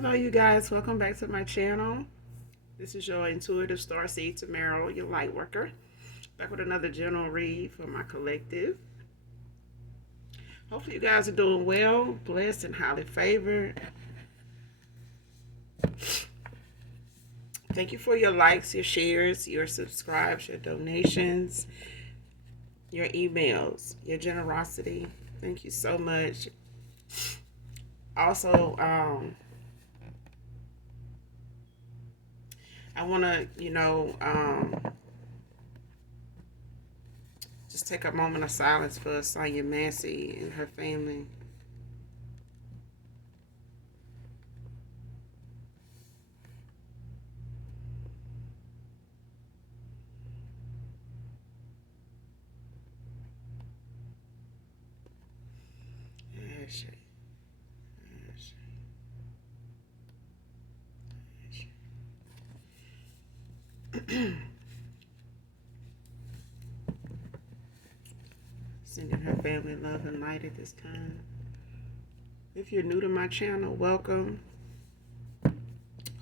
Hello, you guys. Welcome back to my channel. This is your intuitive star seed Tamara, your light worker. Back with another general read for my collective. Hopefully, you guys are doing well, blessed, and highly favored. Thank you for your likes, your shares, your subscribes, your donations, your emails, your generosity. Thank you so much. Also, I want to, just take a moment of silence for Sonya Massey and her family. Sending her family love and light at this time. If you're new to my channel, welcome.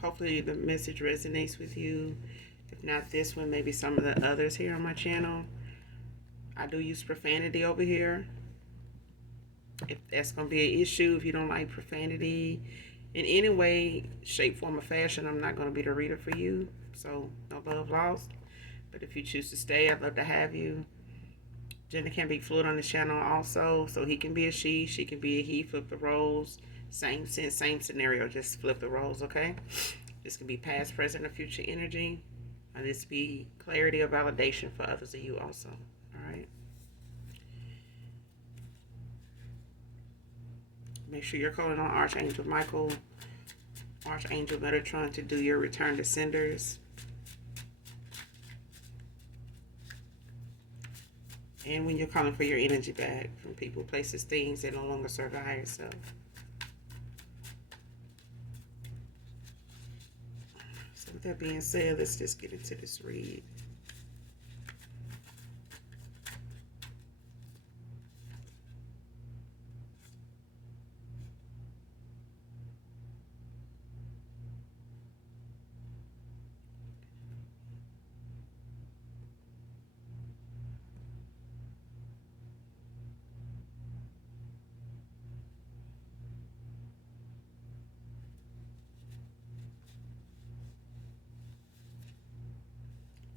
Hopefully the message resonates with you. If not this one, maybe some of the others here on my channel. I do use profanity over here. If that's going to be an issue, if you don't like profanity in any way, shape, form, or fashion, I'm not going to be the reader for you. So, no love lost. But if you choose to stay, I'd love to have you. Gender can be fluid on this channel also. So he can be a she can be a he. Flip the roles. Same sense, same scenario. Just flip the roles, okay? This can be past, present, or future energy. And this be clarity or validation for others of you also. All right? Make sure you're calling on Archangel Michael, Archangel Metatron to do your return to senders. And when you're calling for your energy back from people, places, things that no longer serve your higher self. So with that being said, let's just get into this read.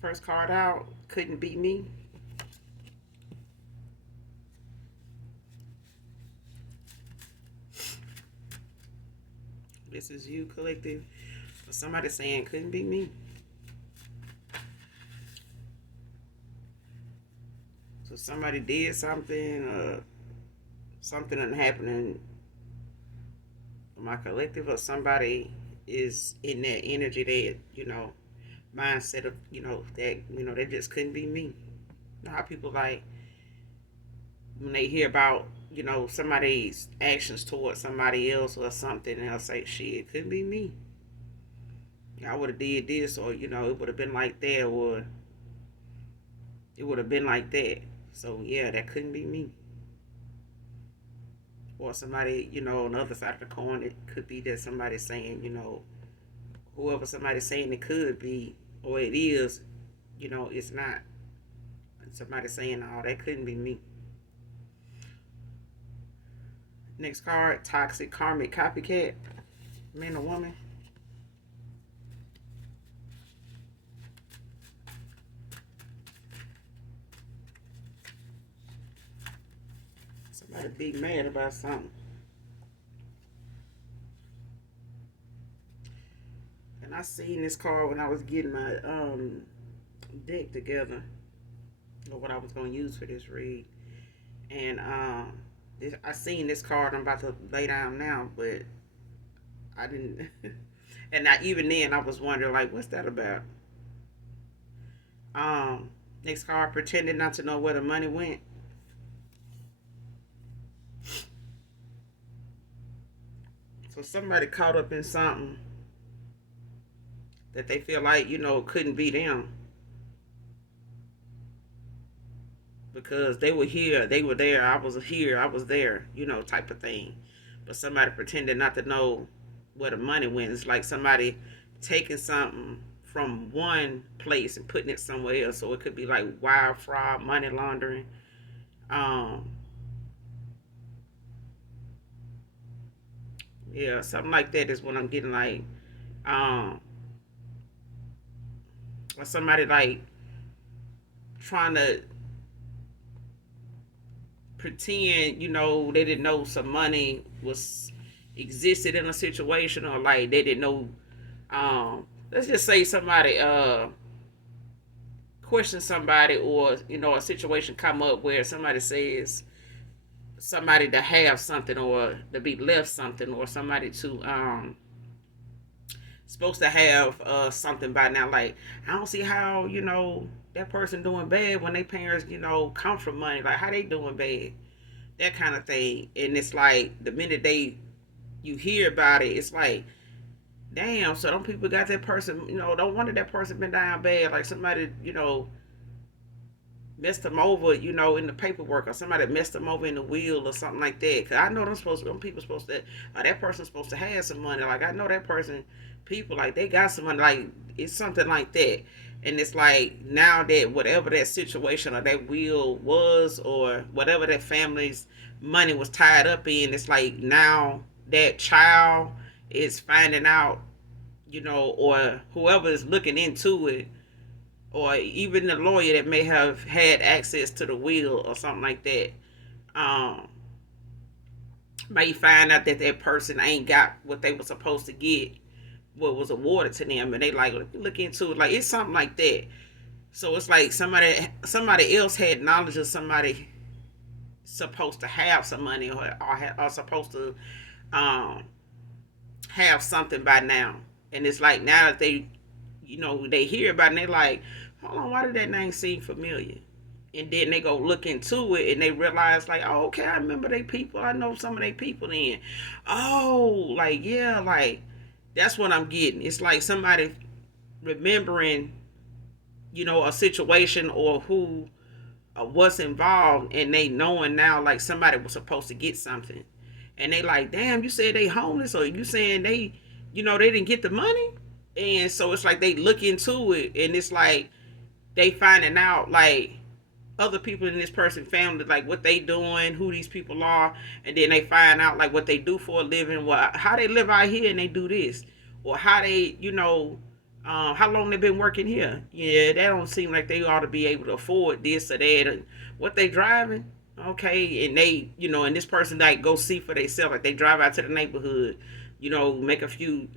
First card out, couldn't be me. This is you, collective. For somebody saying couldn't be me. So somebody did something, something done happened in my collective, or somebody is in that energy that, mindset of, that, they just couldn't be me. You know how people like, when they hear about, somebody's actions towards somebody else or something, they'll say, shit, it couldn't be me. I would have did this, or, it would have been like that, or it would have been like that. So, yeah, that couldn't be me. Or somebody, on the other side of the coin, it could be that somebody's saying, whoever somebody's saying it could be, or it is, it's not. And somebody's saying, oh, that couldn't be me. Next card, toxic, karmic, copycat, man or woman. Somebody be mad about something. And I seen this card when I was getting my deck together, or what I was going to use for this read. And I seen this card I'm about to lay down now, but I didn't. And not even then, I was wondering, like, what's that about? Next card, pretending not to know where the money went. So somebody caught up in something that they feel like, couldn't be them. Because they were here, they were there, I was here, I was there, type of thing. But somebody pretended not to know where the money went. It's like somebody taking something from one place and putting it somewhere else. So it could be like wire fraud, money laundering. Um, yeah, something like that is what I'm getting. Like, um, or somebody like trying to pretend, they didn't know some money was existed in a situation, or like they didn't know. Let's just say somebody question somebody, or a situation come up where somebody says somebody to have something, or to be left something, or somebody to supposed to have something by now. Like, I don't see how that person doing bad when their parents come from money. Like, how they doing bad, that kind of thing. And it's like the minute you hear about it, it's like, damn. So them people got that person. Don't wonder that person been down bad. Like somebody messed them over, in the paperwork, or somebody messed them over in the wheel or something like that. Cause I know them people supposed to, that person's supposed to have some money. Like I know that person, people like they got some money. Like it's something like that. And it's like now that whatever that situation or that will was, or whatever that family's money was tied up in, it's like now that child is finding out, or whoever is looking into it, or even the lawyer that may have had access to the will or something like that, um, may find out that that person ain't got what they were supposed to get, what was awarded to them, and they like look into it. Like it's something like that. So it's like somebody else had knowledge of somebody supposed to have some money, or supposed to um, have something by now, and it's like now that they hear about it, and they like, hold on, why did that name seem familiar? And then they go look into it, and they realize like, oh, okay, I remember they people. I know some of they people then. Oh, like yeah, like that's what I'm getting. It's like somebody remembering, a situation, or who what's involved, and they knowing now like somebody was supposed to get something, and they like, damn, you said they homeless, or you saying they didn't get the money. And so it's like they look into it, and it's like they finding out like other people in this person's family, like what they doing, who these people are, and then they find out like what they do for a living, how they live out here and they do this, or how they, how long they've been working here. Yeah, that don't seem like they ought to be able to afford this or that, and what they driving. Okay, and they, and this person like go see for themselves, like they drive out to the neighborhood, make a few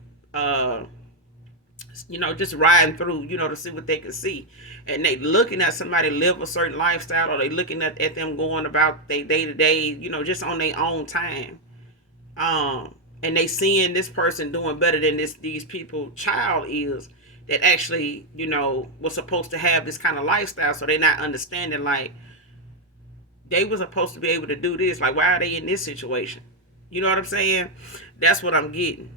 just riding through, to see what they can see. And they looking at somebody live a certain lifestyle, or they looking at them going about their day to day, just on their own time. And they seeing this person doing better than these people child is, that actually, was supposed to have this kind of lifestyle. So they're not understanding like they were supposed to be able to do this. Like, why are they in this situation? You know what I'm saying? That's what I'm getting.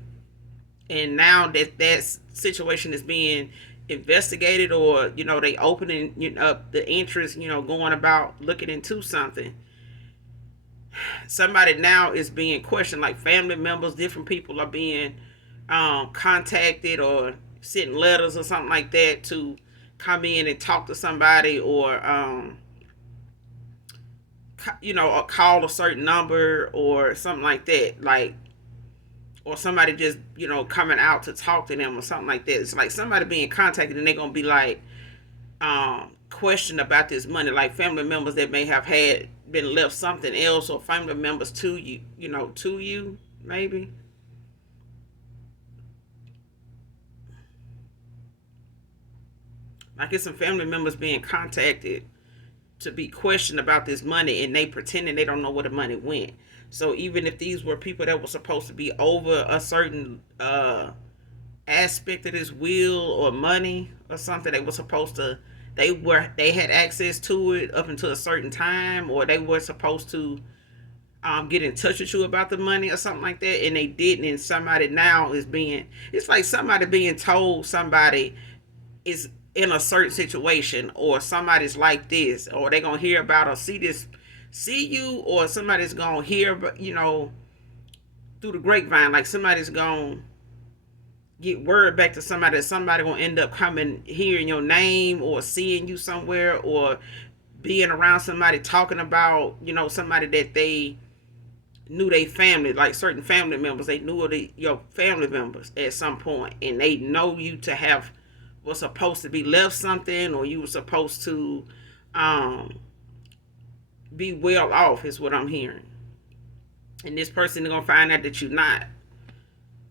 And now that situation is being investigated, or they opening up the interest, going about looking into something, somebody now is being questioned. Like family members, different people are being contacted, or sending letters or something like that to come in and talk to somebody, or or call a certain number or something like that. Like, or somebody just coming out to talk to them or something like that. It's like somebody being contacted, and they're gonna be like questioned about this money. Like family members that may have had been left something else, or family members to you, to you maybe. Like it's some family members being contacted to be questioned about this money, and they pretending they don't know where the money went. So even if these were people that were supposed to be over a certain aspect of this will or money or something, they were supposed to, they had access to it up until a certain time, or they were supposed to get in touch with you about the money or something like that, and they didn't. And somebody now is being, it's like somebody being told somebody is in a certain situation, or somebody's like this, or they're gonna hear about or see you, or somebody's gonna hear, through the grapevine, like somebody's gonna get word back to somebody that somebody gonna end up coming hearing your name or seeing you somewhere or being around somebody talking about, somebody that they knew they family, like certain family members, they knew your family members at some point, and they know you to have was supposed to be left something, or you were supposed to um, be well off, is what I'm hearing. And this person is gonna find out that you're not,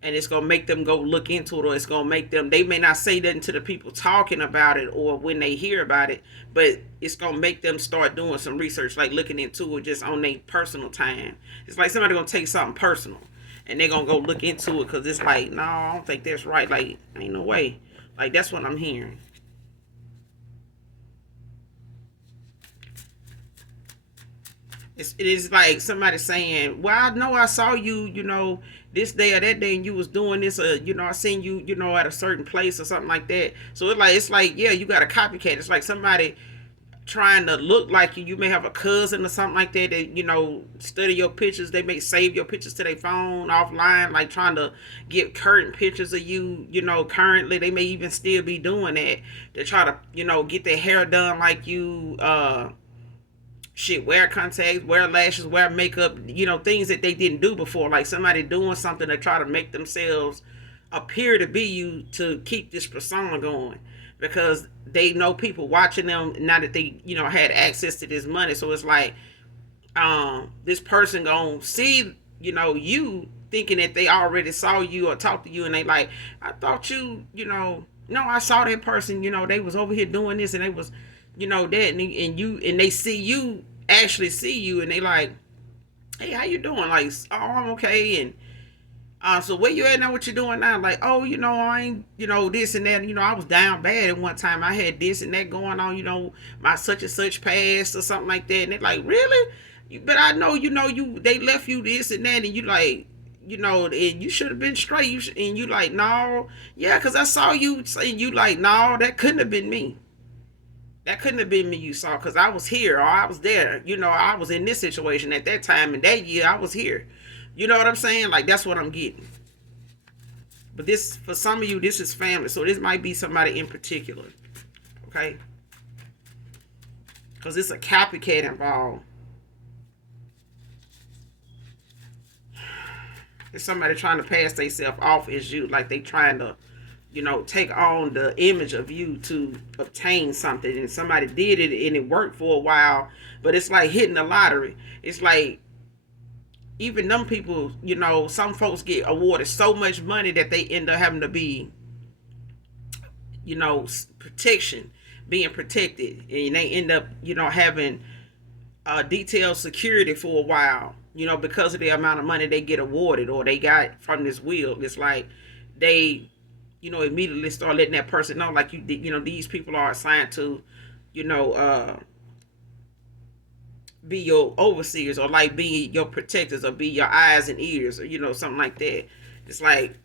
and it's gonna make them go look into it, or it's gonna make them. They may not say that to the people talking about it, or when they hear about it, but it's gonna make them start doing some research, like looking into it just on their personal time. It's like somebody gonna take something personal, and they're gonna go look into it because it's like, no, I don't think that's right. Like, ain't no way. Like that's what I'm hearing. It is like somebody saying, well, I know I saw you, this day or that day, and you was doing this, I seen you, at a certain place or something like that. So it's like, yeah, you got a copycat. It's like somebody trying to look like you. You may have a cousin or something like that that, study your pictures. They may save your pictures to their phone offline, like trying to get current pictures of you, currently. They may even still be doing that. They try to, get their hair done like you, shit, wear contacts, wear lashes, wear makeup, things that they didn't do before. Like somebody doing something to try to make themselves appear to be you to keep this persona going. Because they know people watching them now that they, had access to this money. So it's like, this person gonna see, you thinking that they already saw you or talked to you, and they like, I thought you, no, I saw that person, they was over here doing this, and they was, that, and they see you, actually see you, and they like, hey, how you doing? Like, oh, I'm okay, and so where you at now? What you doing now? Like, oh, I ain't, this and that. I was down bad at one time. I had this and that going on. My such and such passed or something like that. And they're like, really? But I know, they left you this and that, and you like, and you should have been straight. And you like, no, yeah, because I saw you. And you like, no, that couldn't have been me. That couldn't have been me you saw, because I was here or I was there. I was in this situation at that time and that year. I was here. You know what I'm saying? Like, that's what I'm getting. But this, for some of you, this is family. So this might be somebody in particular. Okay? Because it's a copycat involved. It's somebody trying to pass themselves off as you. Like they trying to, take on the image of you to obtain something. And somebody did it and it worked for a while. But it's like hitting the lottery. It's like, even them people, some folks get awarded so much money that they end up having to be, protection, being protected. And they end up, having detailed security for a while, because of the amount of money they get awarded or they got from this will. It's like they, immediately start letting that person know, like, these people are assigned to, be your overseers, or like be your protectors, or be your eyes and ears, or something like that. It's like,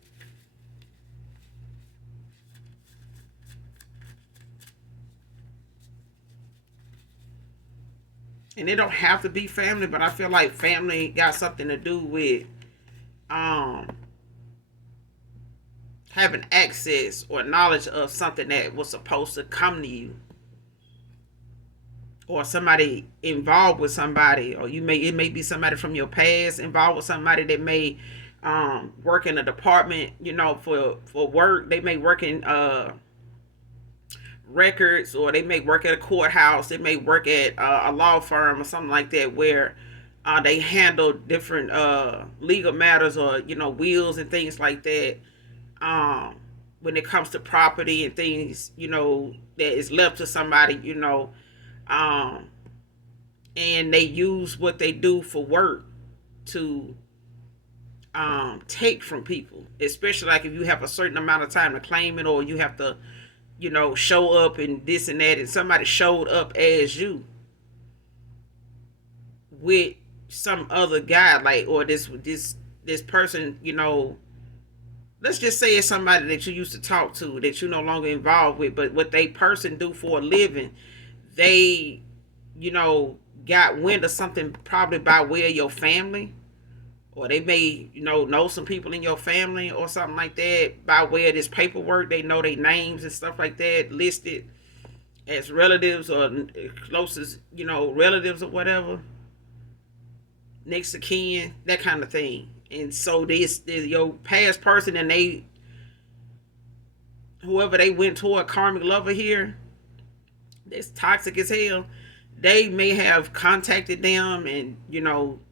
and it don't have to be family, but I feel like family got something to do with um having access or knowledge of something that was supposed to come to you, or somebody involved with somebody, or it may be somebody from your past involved with somebody that may work in a department, for work. They may work in records, or they may work at a courthouse. They may work at a law firm or something like that, where they handle different legal matters, or wills and things like that. When it comes to property and things, that is left to somebody, um, and they use what they do for work to take from people, especially like if you have a certain amount of time to claim it, or you have to, show up and this and that, and somebody showed up as you with some other guy, like, or this person, let's just say it's somebody that you used to talk to that you're no longer involved with, but what they person do for a living, they, got wind of something, probably by way of your family, or they may, know some people in your family or something like that by way of this paperwork. They know their names and stuff like that listed as relatives or closest, relatives or whatever, next to kin, that kind of thing. And so this your past person, and whoever they went toward, karmic lover here, that's toxic as hell. They may have contacted them and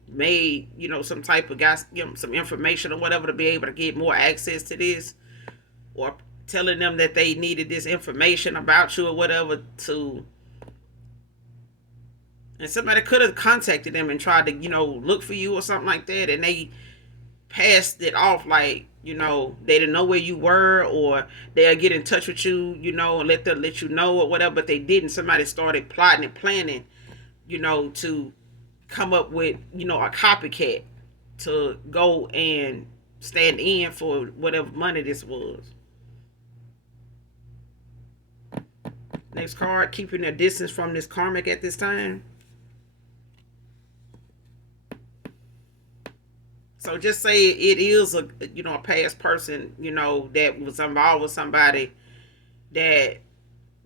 made some type of got some information or whatever to be able to get more access to this, or telling them that they needed this information about you or whatever to. And somebody could have contacted them and tried to look for you or something like that, and they passed it off like they didn't know where you were, or they'll get in touch with you and let you know or whatever, but they didn't. Somebody started plotting and planning to come up with a copycat to go and stand in for whatever money this was. Next card, keeping a distance from this karmic at this time. So just say it is a past person that was involved with somebody that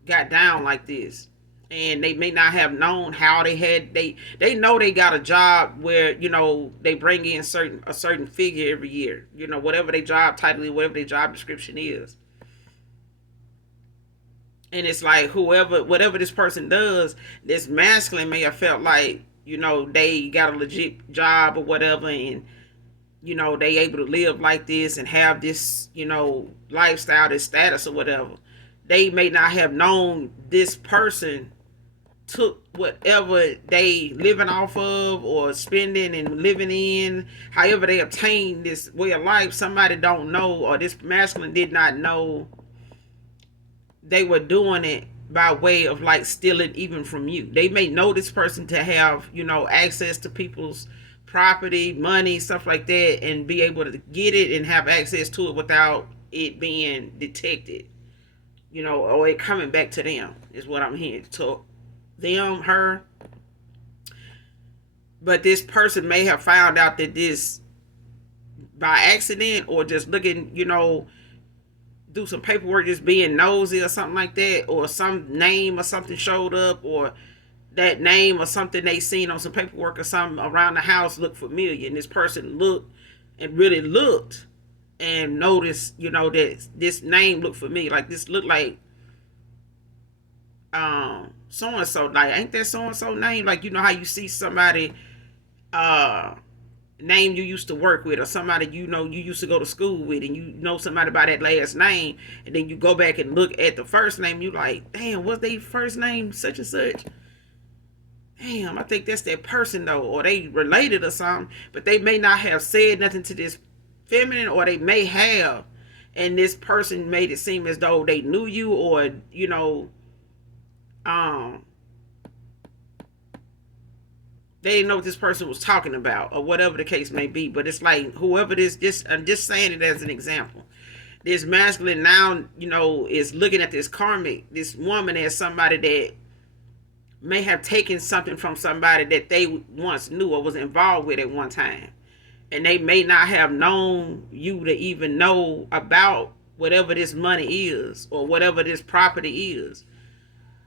got down like this, and they may not have known how they know they got a job where they bring in a certain figure every year, whatever their job title is, whatever their job description is. And it's like whatever this person does, this masculine may have felt like they got a legit job or whatever, and they able to live like this and have this lifestyle, this status or whatever. They may not have known this person took whatever they living off of or spending and living in, however they obtained this way of life. Somebody don't know, or this masculine did not know they were doing it by way of like stealing even from you. They may know this person to have access to people's property, money, stuff like that, and be able to get it and have access to it without it being detected, or it coming back to them, is what I'm hearing. So them, her. But this person may have found out that this by accident, or just looking, do some paperwork, just being nosy or something like that, or some name or something showed up, or that name or something they seen on some paperwork or something around the house looked familiar, and this person looked and really looked and noticed that this name looked familiar, like this looked like so and so, like ain't that so and so name, like how you see somebody name you used to work with, or somebody you used to go to school with, and somebody by that last name, and then you go back and look at the first name, you like, damn, what's their first name such and such? Damn, I think that's that person though, or they related or something, but they may not have said nothing to this feminine, or they may have, and this person made it seem as though they knew you, or they didn't know what this person was talking about, or whatever the case may be. But it's like whoever I'm just saying it as an example. This masculine now, is looking at this karmic, this woman, as somebody that may have taken something from somebody that they once knew or was involved with at one time. And they may not have known you to even know about whatever this money is or whatever this property is.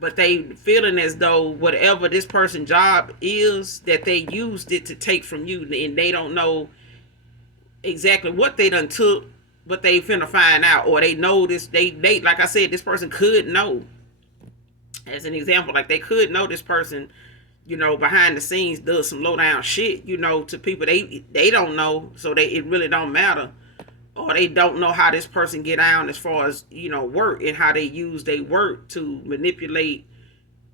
But they feeling as though whatever this person's job is, that they used it to take from you, and they don't know exactly what they done took, but they finna find out, or they know this. They like I said, this person could know. As an example, like they could know this person, behind the scenes does some low down shit, to people they don't know, so it really don't matter, or they don't know how this person get down as far as work, and how they use their work to manipulate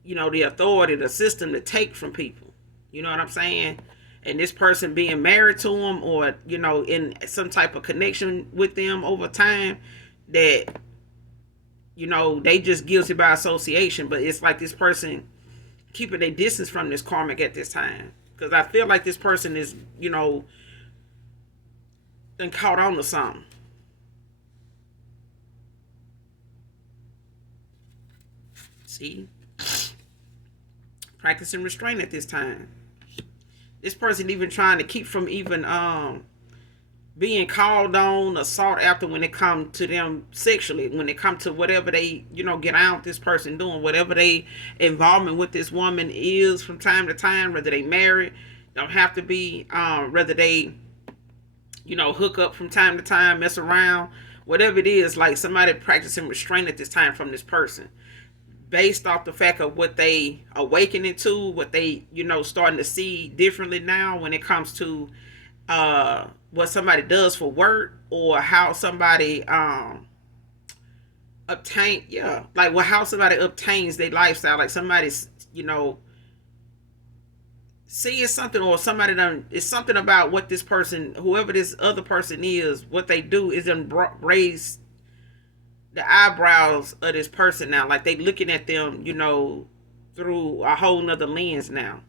the authority, the system, to take from people. You know what I'm saying? And this person being married to them, or in some type of connection with them over time, that they just guilty by association. But it's like this person keeping their distance from this karmic at this time, because I feel like this person is then caught on to something. See, practicing restraint at this time. This person even trying to keep from even being called on or sought after when it come to them sexually, when it come to whatever they, get out with this person doing, whatever they involvement with this woman is from time to time, whether they married, don't have to be, whether they, hook up from time to time, mess around, whatever it is, like somebody practicing restraint at this time from this person, based off the fact of what they awakening to, what they, starting to see differently now when it comes to what somebody does for work, or how somebody obtain, like how somebody obtains their lifestyle, like somebody's, seeing something, or somebody done, it's something about what this person, whoever this other person is, what they do is then raise the eyebrows of this person now, like they looking at them, through a whole nother lens now,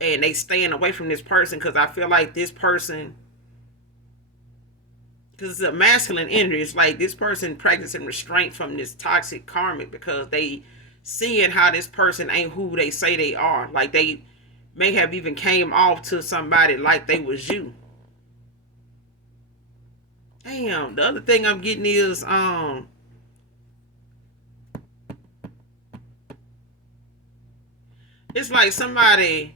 and they staying away from this person, because I feel like this person, because it's a masculine energy, it's like this person practicing restraint from this toxic karmic, because they seeing how this person ain't who they say they are, like they may have even came off to somebody like they was you. Damn, the other thing I'm getting is it's like somebody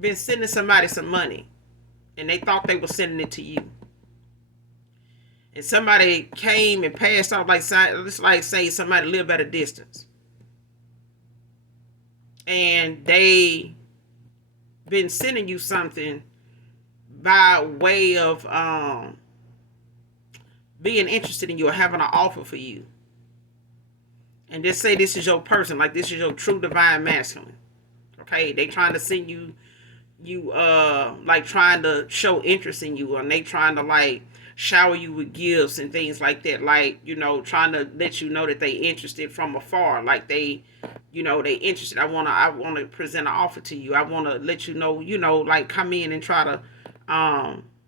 been sending somebody some money, and they thought they were sending it to you, and somebody came and passed off, like it's like say somebody lived at a distance, and they been sending you something by way of being interested in you or having an offer for you, and just say this is your person, like this is your true divine masculine. Okay, they trying to send you like trying to show interest in you, and they trying to like shower you with gifts and things like that, like trying to let you know that they interested from afar, like they they interested. I want to present an offer to you. I want to let you know, like come in and try to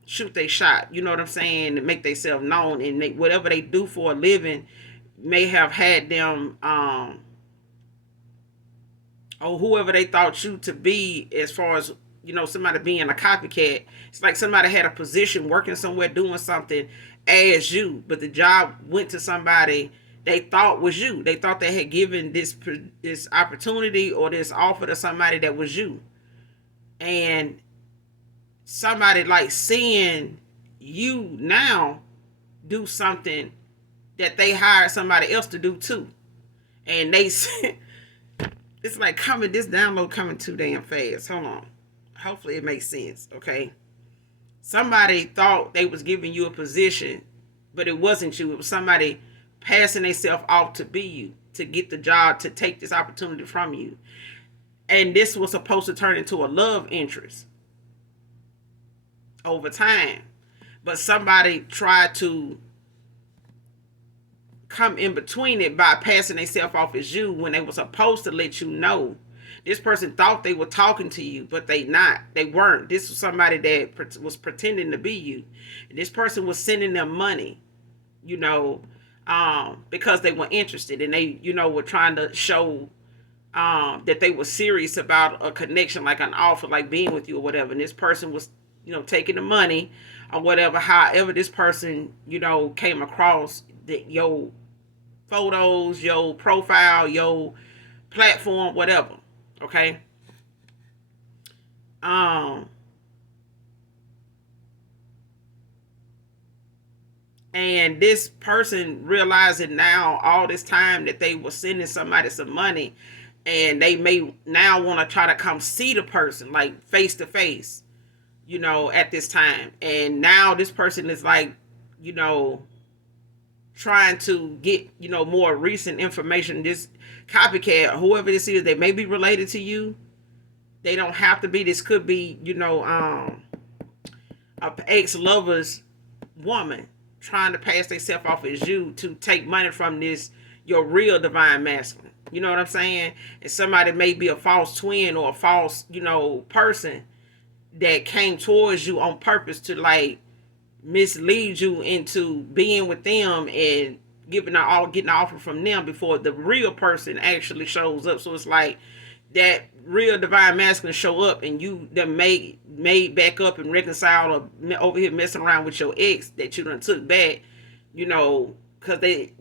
shoot they shot, you know what I'm saying, and make themselves known, and whatever they do for a living may have had them or whoever they thought you to be, as far as somebody being a copycat. It's like somebody had a position working somewhere doing something as you, but the job went to somebody they thought was you. They thought they had given this opportunity or this offer to somebody that was you, and somebody like seeing you now do something that they hired somebody else to do too, and they it's like coming, this download coming too damn fast. Hold on. Hopefully it makes sense, okay? Somebody thought they was giving you a position, but it wasn't you. It was somebody passing themselves off to be you, to get the job, to take this opportunity from you. And this was supposed to turn into a love interest over time. But somebody tried to come in between it by passing themselves off as you, when they were supposed to let you know. This person thought they were talking to you, but they weren't. This was somebody that was pretending to be you. And this person was sending them money, because they were interested, and they, were trying to show that they were serious about a connection, like an offer, like being with you or whatever. And this person was, taking the money or whatever. However, this person, came across your photos, your profile, your platform, whatever. Okay. And this person realizing now all this time that they were sending somebody some money, and they may now want to try to come see the person like face to face, at this time. And now this person is like, trying to get, more recent information. This copycat, whoever this is, they may be related to you. They don't have to be. This could be, a ex-lover's woman trying to pass themselves off as you to take money from this, your real divine masculine. You know what I'm saying? And somebody may be a false twin or a false, person that came towards you on purpose to like mislead you into being with them and getting an offer from them before the real person actually shows up. So it's like that real divine masculine show up and you done made back up and reconcile or over here messing around with your ex that you done took back, you know, because they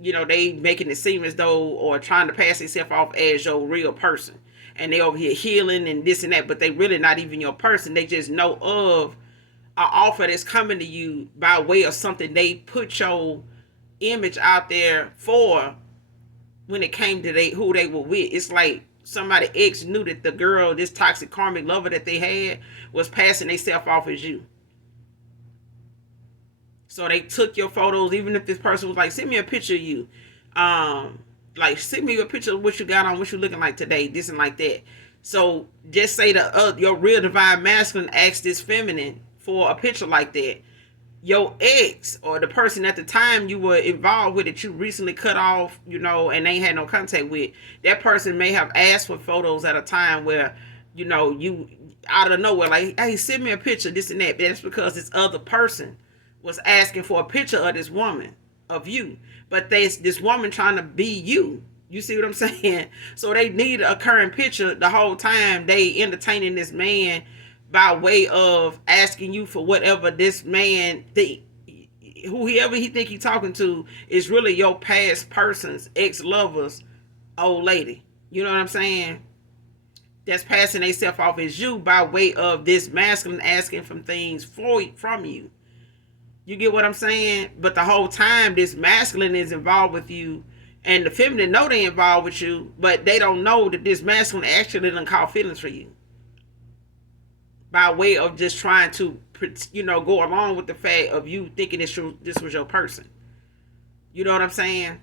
making it seem as though or trying to pass themselves off as your real person, and they over here healing and this and that, but they really not even your person. They just know of an offer that's coming to you by way of something they put your image out there for when it came to who they were with. It's like somebody ex knew that the girl, this toxic karmic lover that they had, was passing themselves off as you. So they took your photos, even if this person was like, send me a picture of you. Like, send me a picture of what you got on, what you looking like today, this and like that. So just say your real divine masculine asked this feminine for a picture like that. Your ex or the person at the time you were involved with that you recently cut off, and ain't had no contact with, that person may have asked for photos at a time where, you out of nowhere, like, hey, send me a picture, this and that. That's because this other person was asking for a picture of this woman, of you. But this woman trying to be you. You see what I'm saying? So they need a current picture the whole time they entertaining this man by way of asking you for whatever this man whoever he think he talking to is really your past person's ex-lover's old lady. You know what I'm saying? That's passing themselves off as you by way of this masculine asking from things from you. You get what I'm saying? But the whole time this masculine is involved with you, and the feminine know they involved with you, but they don't know that this masculine actually done caught feelings for you by way of just trying to, go along with the fact of you thinking this was your person. You know what I'm saying?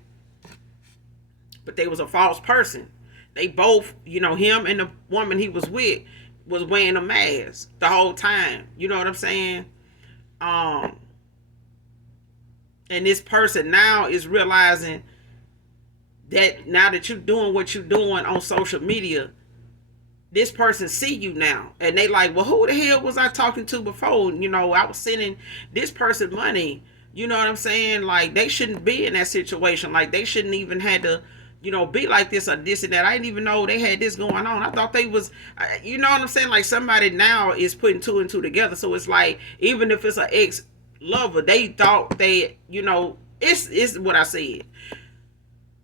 But they was a false person. They both, him and the woman he was with was wearing a mask the whole time. You know what I'm saying? And this person now is realizing that now that you're doing what you're doing on social media, this person see you now. And they like, well, who the hell was I talking to before? I was sending this person money. You know what I'm saying? Like, they shouldn't be in that situation. Like, they shouldn't even had to, be like this or this and that. I didn't even know they had this going on. I thought they was, you know what I'm saying? Like, somebody now is putting two and two together. So it's like, even if it's an ex-lover, they thought they, it's what I said.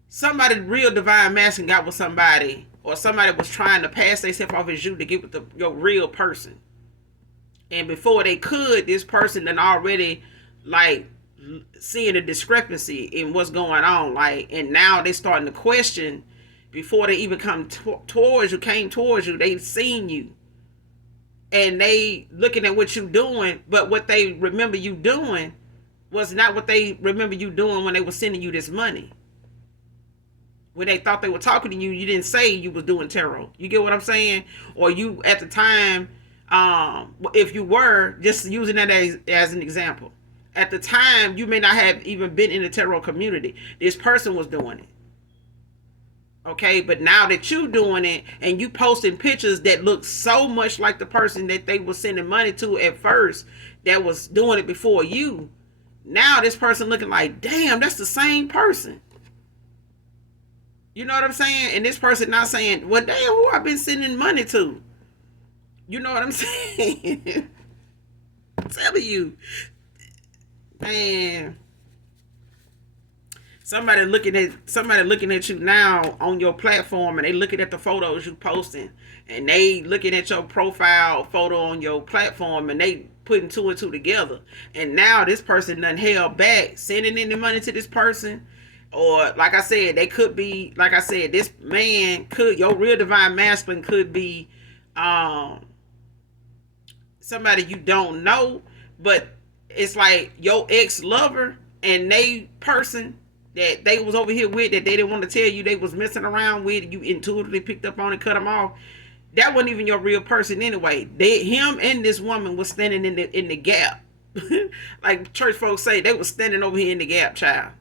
Somebody real divine masculine got with somebody, or somebody was trying to pass themselves off as you to get with your real person. And before they could, this person then already, like, seeing a discrepancy in what's going on. Like, and now they starting to question before they even came towards you, they seen you. And they looking at what you doing, but what they remember you doing was not what they remember you doing when they were sending you this money. When they thought they were talking to you, you didn't say you was doing tarot. You get what I'm saying? Or you, at the time, if you were, just using that as an example. At the time, you may not have even been in the tarot community. This person was doing it. Okay, but now that you doing it and you posting pictures that look so much like the person that they were sending money to at first that was doing it before you, now this person looking like, damn, that's the same person. You know what I'm saying? And this person not saying, well, damn, who I've been sending money to? You know what I'm saying? I'm telling you. Man. Somebody looking at you now on your platform, and they looking at the photos you posting, and they looking at your profile photo on your platform, and they putting two and two together. And now this person done held back sending any money to this person. Or, like I said, they could be, like I said, this man could, your real divine masculine could be somebody you don't know, but it's like your ex-lover and they person that they was over here with that they didn't want to tell you they was messing around with, you intuitively picked up on and cut them off. That wasn't even your real person anyway. Him and this woman was standing in the gap. Like church folks say, they was standing over here in the gap, child.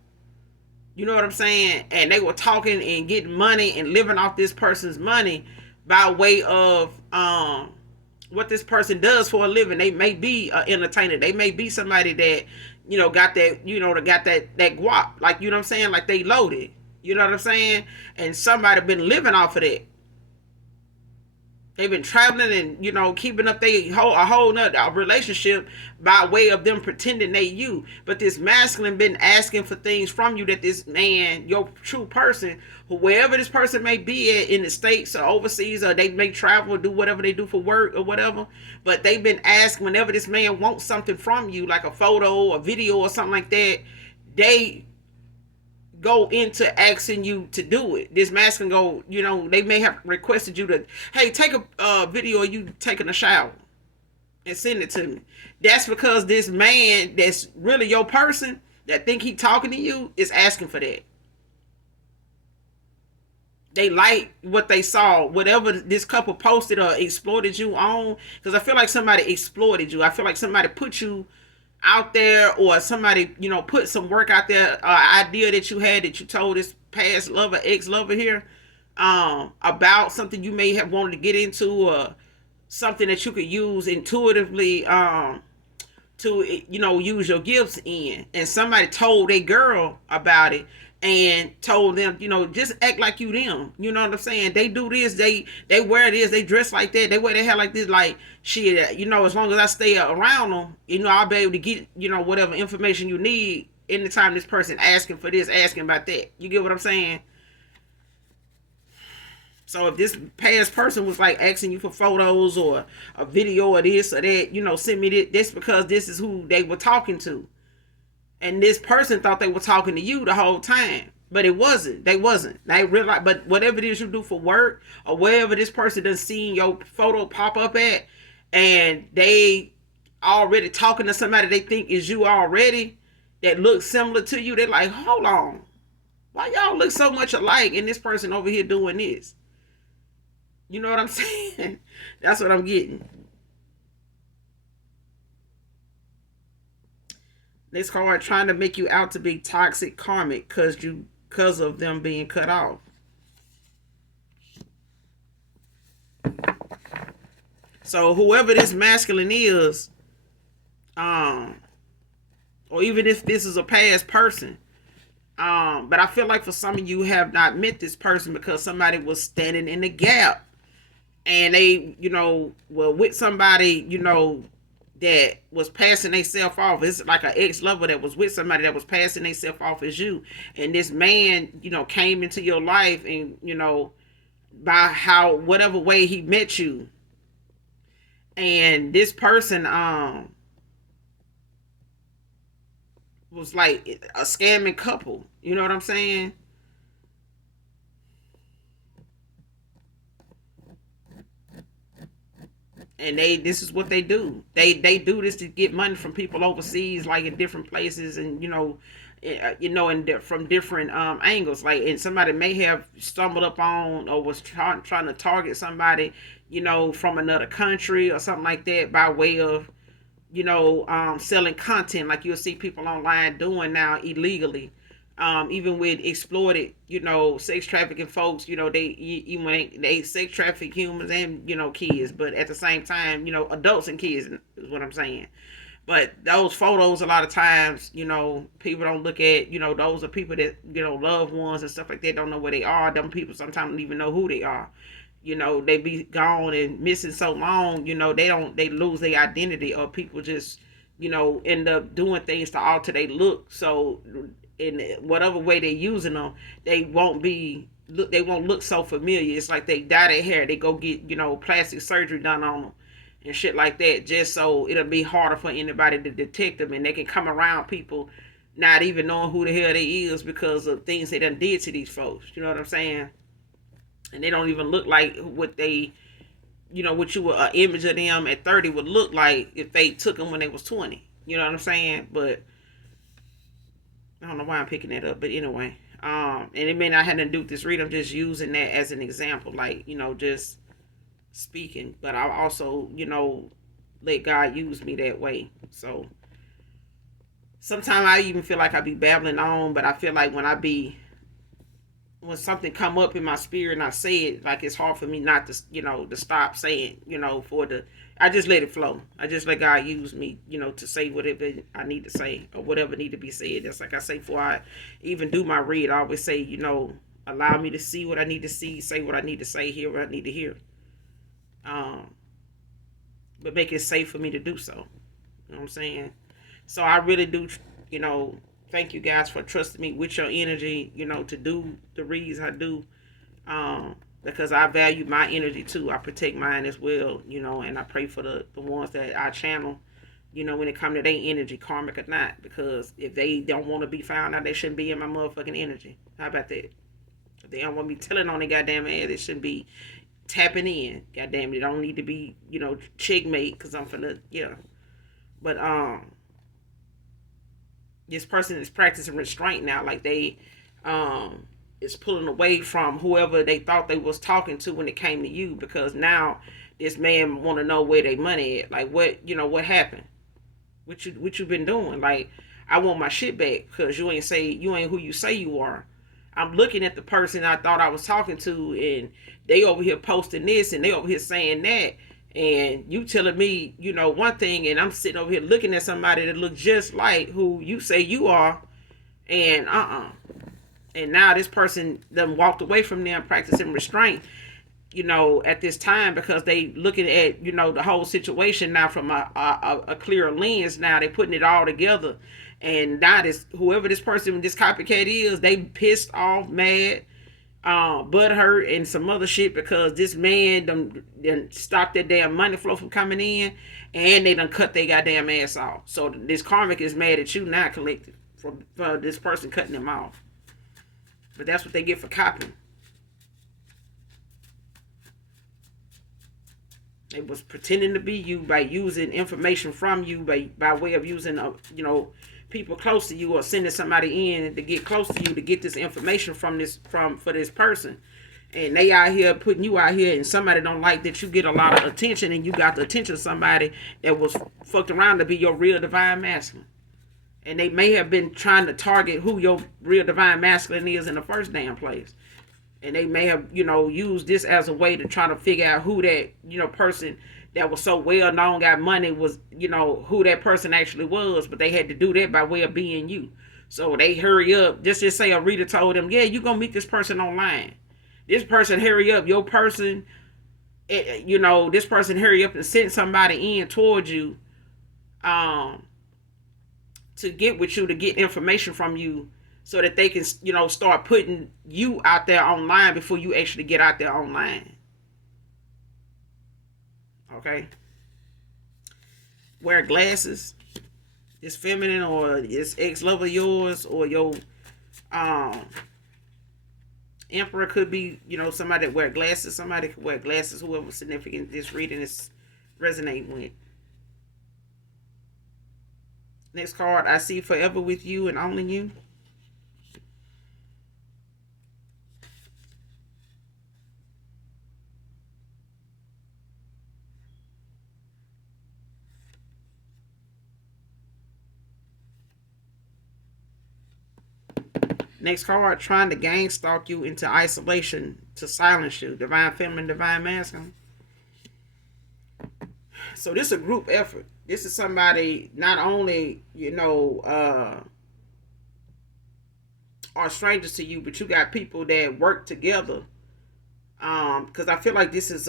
You know what I'm saying? And they were talking and getting money and living off this person's money by way of what this person does for a living. They may be an entertainer. They may be somebody that, got that, got that guap. Like, you know what I'm saying? Like they loaded. You know what I'm saying? And somebody been living off of that. They've been traveling and, keeping up a whole nother relationship by way of them pretending they you. But this masculine been asking for things from you that this man, your true person, wherever this person may be at in the States or overseas, or they may travel or do whatever they do for work or whatever. But they've been asking whenever this man wants something from you, like a photo, a video, or something like that, they go into asking you to do it. This masculine go, they may have requested you to, hey, take a video of you taking a shower and send it to me. That's because this man that's really your person that think he talking to you is asking for that. They like what they saw, whatever this couple posted or exploited you on. Because I feel like somebody exploited you. I feel like somebody put you out there, or somebody put some work out there, idea that you had that you told this past lover, ex-lover here, about something you may have wanted to get into, or something that you could use intuitively, to use your gifts in. And somebody told a girl about it and told them, just act like you them. You know what I'm saying? They do this, they wear this, they dress like that, they wear their hair like this, like shit, as long as I stay around them, I'll be able to get, whatever information you need anytime this person asking for this, asking about that. You get what I'm saying? So if this past person was like asking you for photos or a video or this or that, send me this, that's because this is who they were talking to. And this person thought they were talking to you the whole time. But it wasn't. They wasn't. They realized, but whatever it is you do for work, or wherever this person done seen your photo pop up at, and they already talking to somebody they think is you already, that looks similar to you, they're like, hold on. Why y'all look so much alike and this person over here doing this? You know what I'm saying? That's what I'm getting. This card trying to make you out to be toxic karmic because of them being cut off. So whoever this masculine is, or even if this is a past person, but I feel like for some of you have not met this person because somebody was standing in the gap, and they, were with somebody, that was passing themselves off. It's like an ex-lover that was with somebody that was passing themselves off as you. And this man, came into your life and, by whatever way he met you. And this person was like a scamming couple. You know what I'm saying? And this is what they do. They do this to get money from people overseas, like in different places, and from different angles. Like, and somebody may have stumbled up on or was trying to target somebody, from another country or something like that, by way of selling content, like you'll see people online doing now illegally. Even with exploited, sex trafficking folks, they sex traffic humans and, kids, but at the same time, adults and kids is what I'm saying. But those photos, a lot of times, people don't look at, those are people that, loved ones and stuff like that, don't know where they are. Them people sometimes don't even know who they are. They be gone and missing so long, they lose their identity, or people just, end up doing things to alter their look. So in whatever way they're using them, they won't look so familiar. It's like they dye their hair, they go get plastic surgery done on them and shit like that, just so it'll be harder for anybody to detect them, and they can come around people not even knowing who the hell they is because of things they done did to these folks. You know what I'm saying? And they don't even look like what they, what you an image of them at 30 would look like if they took them when they was 20. You know what I'm saying? But I don't know why I'm picking that up, but anyway, and it may not have to do with this read. I'm just using that as an example, like, just speaking. But I'll also, let God use me that way. So sometimes I even feel like I be babbling on, but I feel like when something come up in my spirit and I say it, like it's hard for me not to, to stop saying, I just let it flow. I just let God use me, to say whatever I need to say or whatever need to be said. That's like I say before I even do my read. I always say, allow me to see what I need to see, say what I need to say, hear what I need to hear. Um, but make it safe for me to do so. You know what I'm saying? So I really do, you know, thank you guys for trusting me with your energy, you know, to do the reads I do. Because I value my energy too. I protect mine as well, you know, and I pray for the ones that I channel, you know, when it comes to their energy, karmic or not. Because if they don't want to be found out, they shouldn't be in my motherfucking energy. How about that? If they don't want me telling on their goddamn ass, they shouldn't be tapping in. Goddamn, they don't need to be, you know, checkmate because I'm finna, yeah. But this person is practicing restraint now. Like they is pulling away from whoever they thought they was talking to when it came to you, because now this man want to know where they money at. Like what, you know, what happened? What you been doing? Like I want my shit back because you ain't who you say you are. I'm looking at the person I thought I was talking to, and they over here posting this and they over here saying that, and you telling me, you know, one thing, and I'm sitting over here looking at somebody that looks just like who you say you are, and and now this person done walked away from them practicing restraint, you know, at this time, because they looking at, you know, the whole situation now from a clearer lens. Now they putting it all together, and now this whoever this person, this copycat is, they pissed off, mad, butt hurt, and some other shit because this man done stopped their damn money flow from coming in, and they done cut their goddamn ass off. So this karmic is mad at you now, collective, for this person cutting them off. But that's what they get for copying. It was pretending to be you by using information from you by way of using you know, people close to you, or sending somebody in to get close to you to get this information for this person. And they out here putting you out here, and somebody don't like that you get a lot of attention, and you got the attention of somebody that was fucked around to be your real divine masculine. And they may have been trying to target who your real divine masculine is in the first damn place. And they may have, you know, used this as a way to try to figure out who that, you know, person that was so well known, got money, was, you know, who that person actually was. But they had to do that by way of being you. So they hurry up. Just say a reader told them, yeah, you gonna meet this person online. This person hurry up. Your person, you know, this person hurry up and send somebody in towards you, to get with you, to get information from you, so that they can, you know, start putting you out there online before you actually get out there online. Okay? Wear glasses. It's feminine, or it's ex-lover yours, or your emperor could be, you know, somebody that wear glasses. Somebody could wear glasses, whoever significant this reading is resonating with. Next card, I see forever with you and only you. Next card, trying to gang stalk you into isolation to silence you. Divine feminine, divine masculine. So this is a group effort. This is somebody not only, you know, are strangers to you, but you got people that work together. Because I feel like this is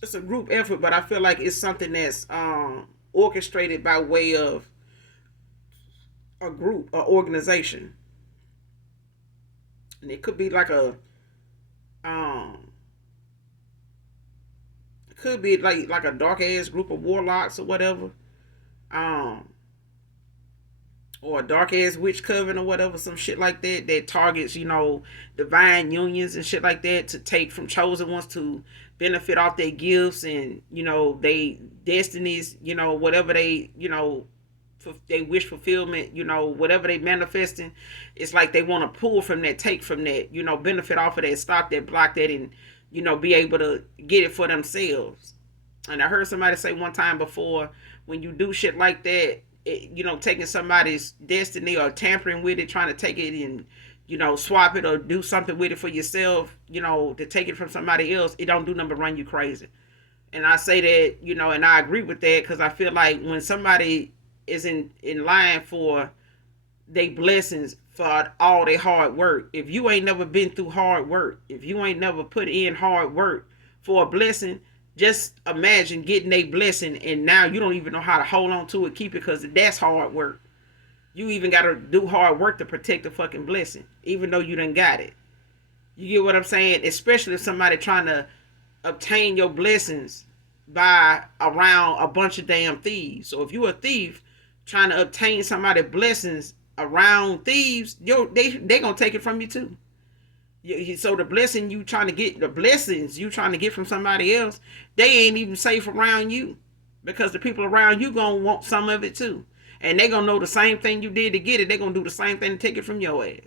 it's a group effort, but I feel like it's something that's orchestrated by way of a group, or organization. And it could be like um it could be like a dark ass group of warlocks or whatever. Um or a dark ass witch coven or whatever, some shit like that, that targets, you know, divine unions and shit like that, to take from chosen ones to benefit off their gifts and, you know, they destinies, you know, whatever they, you know, they wish fulfillment, you know, whatever they manifesting. It's like they want to pull from that, take from that, you know, benefit off of that, stop that, block that, and, you know, be able to get it for themselves. And I heard somebody say one time before, when you do shit like that, you know, taking somebody's destiny or tampering with it, trying to take it and, you know, swap it or do something with it for yourself, you know, to take it from somebody else, it don't do nothing but run you crazy. And I say that, you know, and I agree with that, because I feel like when somebody is in line for, they blessings for all their hard work. If you ain't never been through hard work, if you ain't never put in hard work for a blessing, just imagine getting a blessing and now you don't even know how to hold on to it, keep it, because that's hard work. You even got to do hard work to protect the fucking blessing, even though you done got it. You get what I'm saying? Especially if somebody trying to obtain your blessings by around a bunch of damn thieves. So if you a thief trying to obtain somebody's blessings around thieves, they gonna take it from you too. So the blessing you trying to get, the blessings you trying to get from somebody else, they ain't even safe around you, because the people around you gonna want some of it too, and they gonna know the same thing you did to get it. They gonna do the same thing to take it from your ass,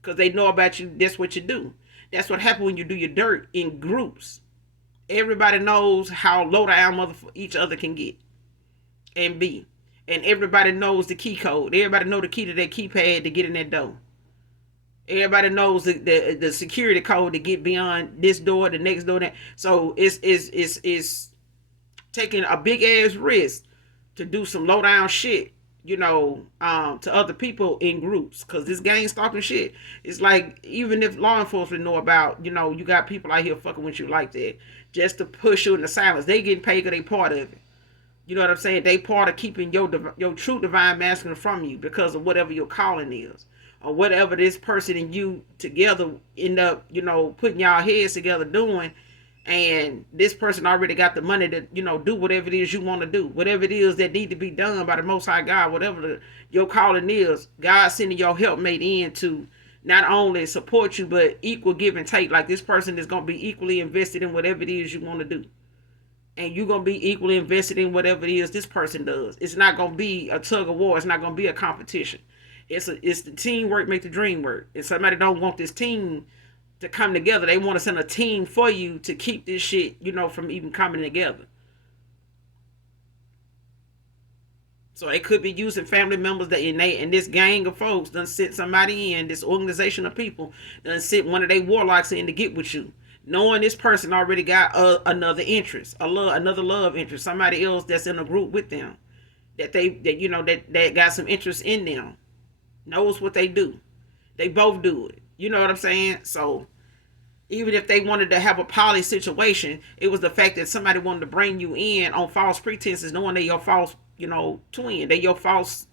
because they know about you. That's what you do. That's what happens when you do your dirt in groups. Everybody knows how low down each other can get and be. And everybody knows the key code. Everybody know the key to that keypad to get in that door. Everybody knows the security code to get beyond this door, the next door. That. So it's taking a big ass risk to do some low down shit, to other people in groups. Because this gang stalking shit, it's like, even if law enforcement know about, you got people out here fucking with you like that, just to push you into silence. They getting paid because they part of it. You know what I'm saying? They part of keeping your true divine masculine from you because of whatever your calling is. Or whatever this person and you together end up, putting y'all heads together doing. And this person already got the money to, do whatever it is you want to do. Whatever it is that need to be done by the Most High God, whatever your calling is, God sending your helpmate in to not only support you, but equal give and take. Like, this person is going to be equally invested in whatever it is you want to do. And you're going to be equally invested in whatever it is this person does. It's not going to be a tug of war. It's not going to be a competition. It's the teamwork make the dream work. If somebody don't want this team to come together, they want to send a team for you to keep this shit, from even coming together. So they could be using family members that and this gang of folks done sent somebody in, this organization of people done sent one of their warlocks in to get with you, knowing this person already got another interest, another love interest, somebody else that's in a group with them, that got some interest in them, knows what they do. They both do it. You know what I'm saying? So even if they wanted to have a poly situation, it was the fact that somebody wanted to bring you in on false pretenses, knowing they your false, twin. They your false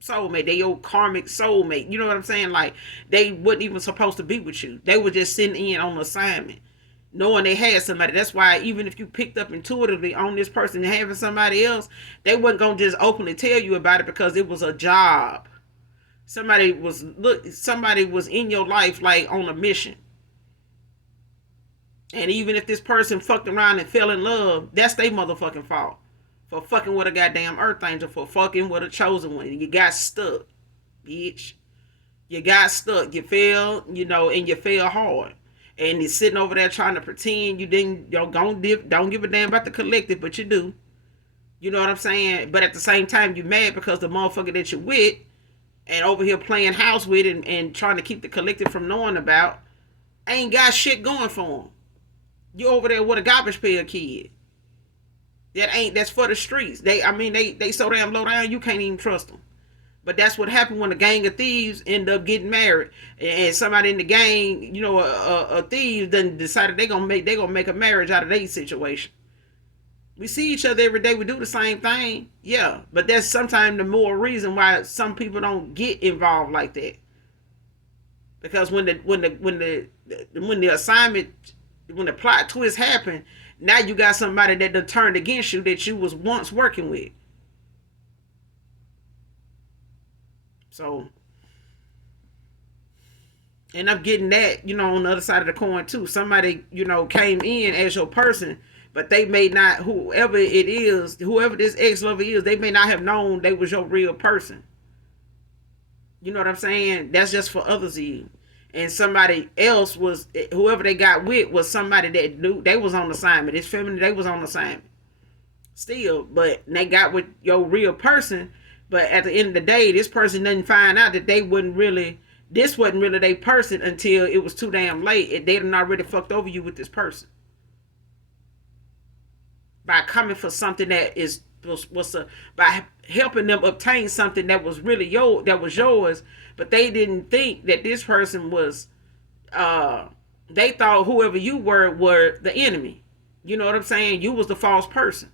soulmate. They your karmic soulmate. You know what I'm saying? Like, they wasn't even supposed to be with you. They were just sitting in on assignment, knowing they had somebody. That's why even if you picked up intuitively on this person having somebody else, they wasn't going to just openly tell you about it, because it was a job. Somebody was in your life, like, on a mission. And even if this person fucked around and fell in love, that's their motherfucking fault. For fucking with a goddamn earth angel, for fucking with a chosen one. You got stuck, bitch. You got stuck. You fell, and you fell hard. And you're sitting over there trying to pretend you didn't, don't give a damn about the collective, but you do. You know what I'm saying? But at the same time, you mad because the motherfucker that you're with and over here playing house with and trying to keep the collective from knowing about, ain't got shit going for them. You over there with a garbage pail kid. That's for the streets. They so damn low down, you can't even trust them. But that's what happened when a gang of thieves end up getting married, and somebody in the gang, a thief, then decided they gonna make a marriage out of their situation. We see each other every day. We do the same thing, yeah. But that's sometimes the more reason why some people don't get involved like that. Because when the assignment, when the plot twist happened, now you got somebody that done turned against you that you was once working with. So, and I'm getting that, on the other side of the coin too. Somebody, came in as your person, but they may not, whoever this ex-lover is, they may not have known they was your real person. You know what I'm saying? That's just for others to you. And somebody else was, whoever they got with was somebody that knew they was on assignment. It's feminine, they was on assignment. Still, but they got with your real person, but at the end of the day, this person didn't find out that this wasn't really their person until it was too damn late. They done already fucked over you with this person. By coming for something that is by helping them obtain something that was really yours, but they didn't think that this person was. They thought whoever you were the enemy. You know what I'm saying? You was the false person.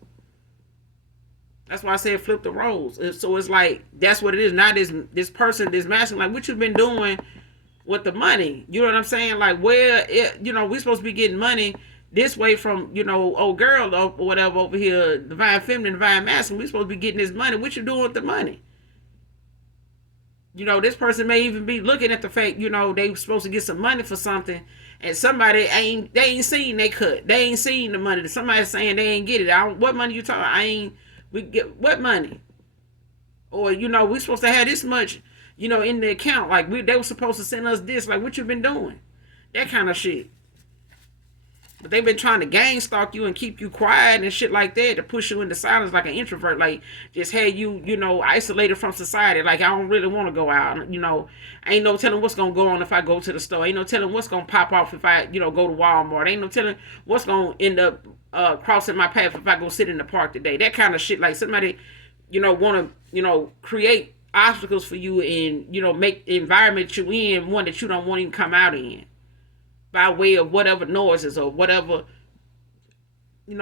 That's why I said flip the roles. So it's like that's what it is. Now this person, this masculine, like what you've been doing with the money. You know what I'm saying? Like we supposed to be getting money this way from old girl or whatever over here, divine feminine, divine masculine. We supposed to be getting this money. What you doing with the money? This person may even be looking at the fact, they supposed to get some money for something, and somebody ain't seen they cut. They ain't seen the money. Somebody's saying they ain't get it. What money you talking? We get what money? Or we supposed to have this much, in the account. Like they were supposed to send us this. Like what you been doing? That kind of shit. But they've been trying to gang stalk you and keep you quiet and shit like that to push you into silence like an introvert. Like just had you, isolated from society. Like I don't really want to go out. Ain't no telling what's gonna go on if I go to the store. Ain't no telling what's gonna pop off if I, go to Walmart. Ain't no telling what's gonna end up crossing my path if I go sit in the park today. That kind of shit. Like somebody, want to, create obstacles for you and make the environment you in one that you don't want to even come out in. By way of whatever noises or whatever,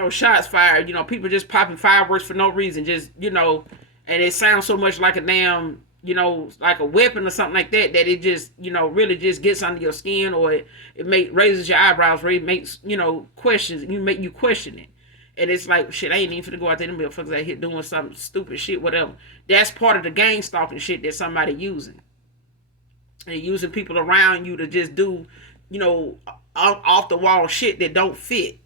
shots fired, people just popping fireworks for no reason, just, and it sounds so much like a damn, like a weapon or something like that, that it just, really just gets under your skin, or it raises your eyebrows, or it makes, questions, you question it. And it's like, shit, I ain't even finna go out there and be motherfuckers out here doing some stupid shit, whatever. That's part of the gang stalking shit that somebody using. And using people around you to just do, off the wall shit that don't fit.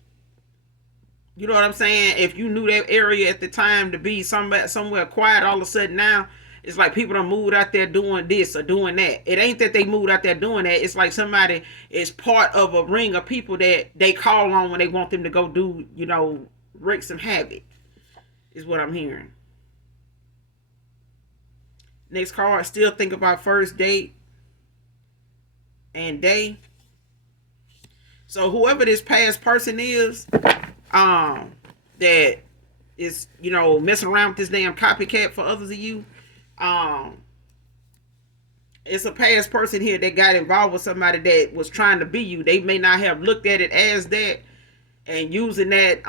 You know what I'm saying? If you knew that area at the time to be somewhere quiet, all of a sudden now it's like people done moved out there doing this or doing that. It ain't that they moved out there doing that. It's like somebody is part of a ring of people that they call on when they want them to go do, wreak some havoc. Is what I'm hearing. Next card, still think about first date and day. So whoever this past person is, that is, messing around with this damn copycat for others of you, it's a past person here that got involved with somebody that was trying to be you. They may not have looked at it as that and using that,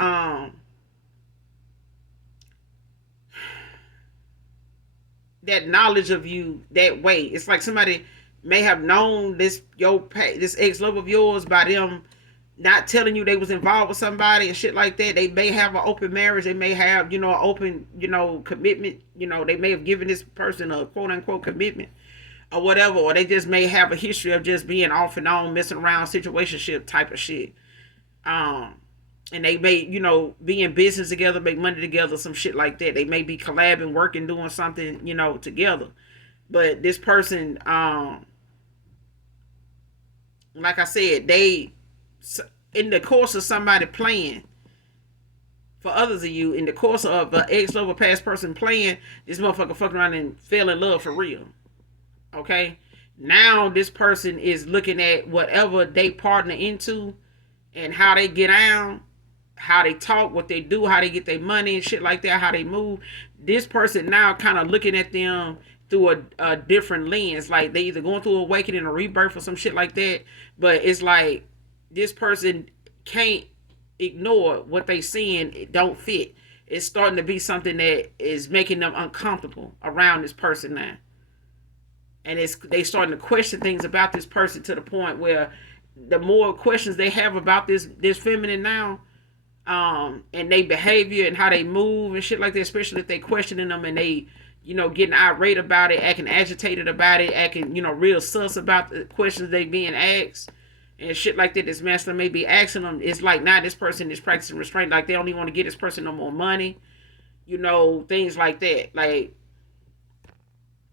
that knowledge of you that way. It's like somebody may have known this ex-love of yours by them not telling you they was involved with somebody and shit like that. They may have an open marriage. They may have, an open, commitment. They may have given this person a quote unquote commitment or whatever. Or they just may have a history of just being off and on, messing around, situationship type of shit. And they may, be in business together, make money together, some shit like that. They may be collabing, working, doing something, together. But this person, like I said, they, in the course of somebody playing for others of you, in the course of an ex-lover past person playing, this motherfucker fucking around and fell in love for real. Okay? Now this person is looking at whatever they partner into and how they get on, how they talk, what they do, how they get their money and shit like that, how they move. This person now kind of looking at them through a different lens. Like they either going through awakening or rebirth or some shit like that. But it's like this person can't ignore what they seeing. It don't fit. It's starting to be something that is making them uncomfortable around this person now. And they starting to question things about this person to the point where the more questions they have about this feminine now, and they behavior and how they move and shit like that, especially if they questioning them and they, getting irate about it, acting agitated about it, acting, real sus about the questions they being asked and shit like that, this master may be asking them. It's like now this person is practicing restraint, like they don't even want to get this person no more money, things like that. Like,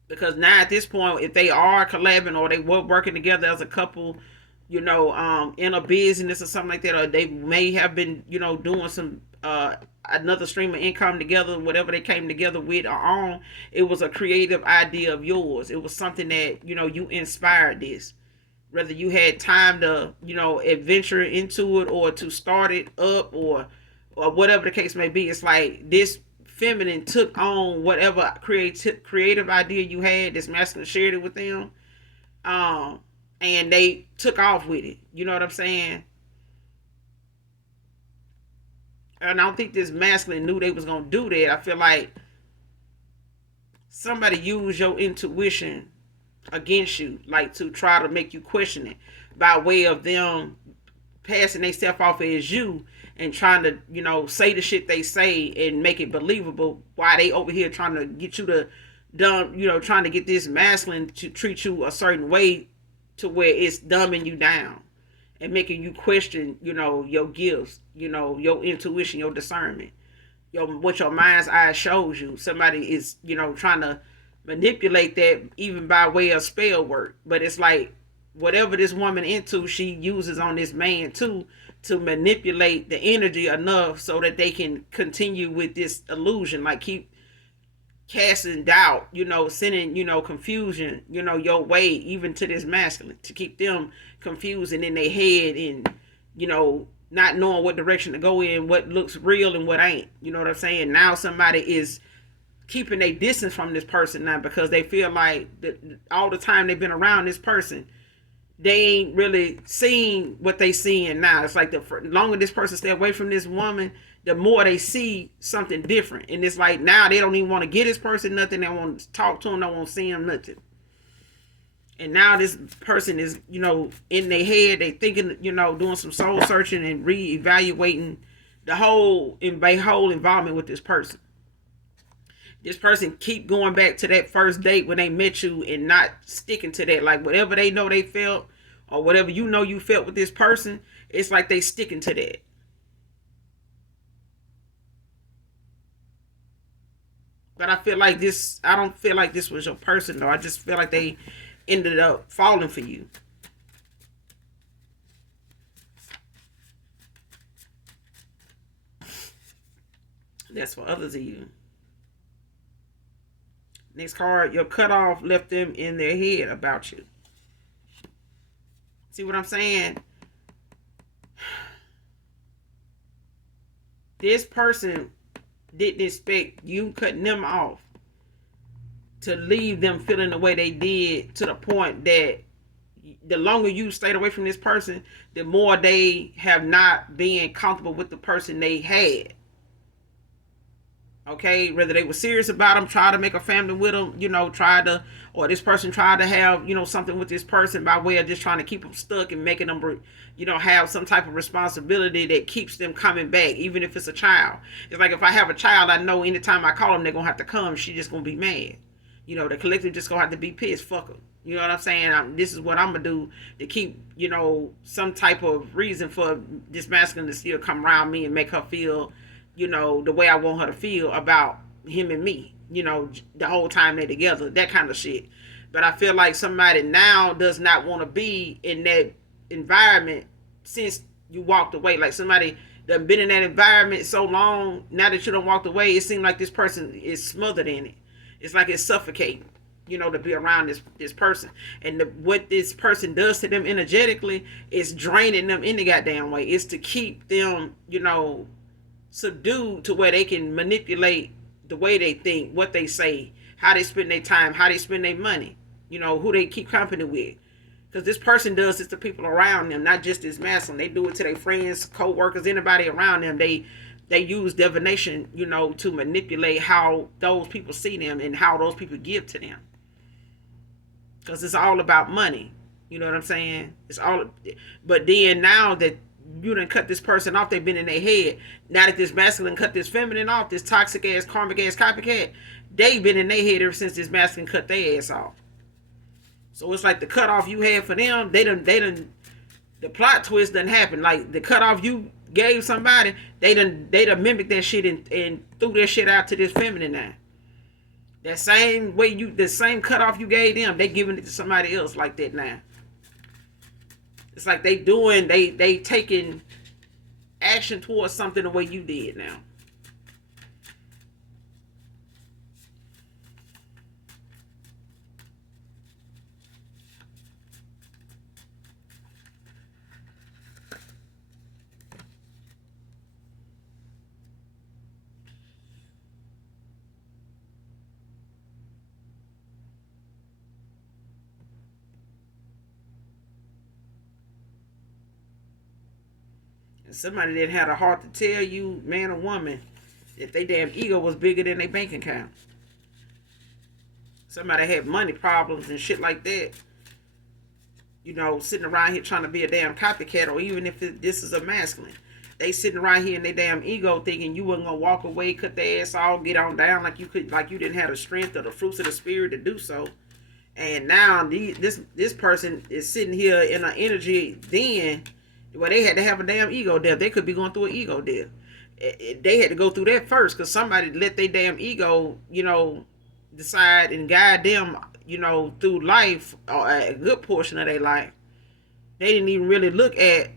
because now at this point, if they are collabing or they were working together as a couple, in a business or something like that, or they may have been, doing some another stream of income together, whatever they came together with or on, it was a creative idea of yours. It was something that, you inspired this. Whether you had time to, adventure into it or to start it up or whatever the case may be. It's like this feminine took on whatever creative idea you had, this masculine shared it with them, um, and they took off with it. You know what I'm saying? And I don't think this masculine knew they was gonna do that. I feel like somebody used your intuition against you, like to try to make you question it by way of them passing themselves off as you and trying to, say the shit they say and make it believable while they over here trying to get you to dumb, trying to get this masculine to treat you a certain way to where it's dumbing you down and making you question, your gifts, your intuition, your discernment, what your mind's eye shows you. Somebody is, trying to manipulate that even by way of spell work. But it's like whatever this woman into, she uses on this man too to manipulate the energy enough so that they can continue with this illusion, like keep casting doubt, sending, confusion, your way, even to this masculine, to keep them confused and in their head and, not knowing what direction to go in, what looks real and what ain't. You know what I'm saying? Now somebody is keeping a distance from this person now because they feel like all the time they've been around this person, they ain't really seen what they seeing now. It's like the longer this person stay away from this woman, the more they see something different. And it's like now they don't even want to get this person nothing. They want to talk to him. They won't see him nothing. And now this person is, in their head, they thinking, doing some soul searching and reevaluating the whole involvement with this person. This person keep going back to that first date when they met you and not sticking to that. Like whatever they know they felt or whatever you felt with this person, it's like they sticking to that. But I don't feel like this was your person though. I just feel like they ended up falling for you. That's for others of you. Next card, your cutoff left them in their head about you. See what I'm saying? This person didn't expect you cutting them off to leave them feeling the way they did, to the point that the longer you stayed away from this person, the more they have not been comfortable with the person they had. Okay, whether they were serious about them, try to make a family with them, or this person tried to have, something with this person by way of just trying to keep them stuck and making them, have some type of responsibility that keeps them coming back, even if it's a child. It's like if I have a child, I know anytime I call them, they're going to have to come. She's just going to be mad. The collective just going to have to be pissed. Fuck them. You know what I'm saying? This is what I'm going to do to keep, some type of reason for this masculine to still come around me and make her feel, the way I want her to feel about him and me, the whole time they're together, that kind of shit. But I feel like somebody now does not want to be in that environment since you walked away. Like somebody that been in that environment so long, now that you done walked away, it seems like this person is smothered in it. It's like it's suffocating, to be around this person. And what this person does to them energetically is draining them in the goddamn way. It's to keep them, subdued to where they can manipulate the way they think, what they say, how they spend their time, how they spend their money, who they keep company with. Because this person does this to people around them, not just this masculine. They do it to their friends, co-workers, anybody around them. They use divination, to manipulate how those people see them and how those people give to them. Because it's all about money. You know what I'm saying? It's all. But then now that you done cut this person off, they've been in their head. Now that this masculine cut this feminine off, this toxic ass, karmic ass copycat, they've been in their head ever since this masculine cut their ass off. So it's like the cutoff you had for them, they done, the plot twist done happened. Like the cutoff you gave somebody, they done mimicked that shit and threw that shit out to this feminine now. That same way the same cutoff you gave them, they giving it to somebody else like that now. It's like they taking action towards something the way you did now. And somebody that had a heart to tell you, man or woman, if they damn ego was bigger than their bank account. Somebody had money problems and shit like that. You know, sitting around here trying to be a damn copycat, or even if this is a masculine. They sitting around here in their damn ego thinking you wasn't gonna walk away, cut their ass off, get on down like you could, like you didn't have the strength or the fruits of the spirit to do so. And now this person is sitting here in an energy then where they had to have a damn ego death. They could be going through an ego death. They had to go through that first because somebody let their damn ego, you know, decide and guide them, you know, through life, or a good portion of their life. They didn't even really look at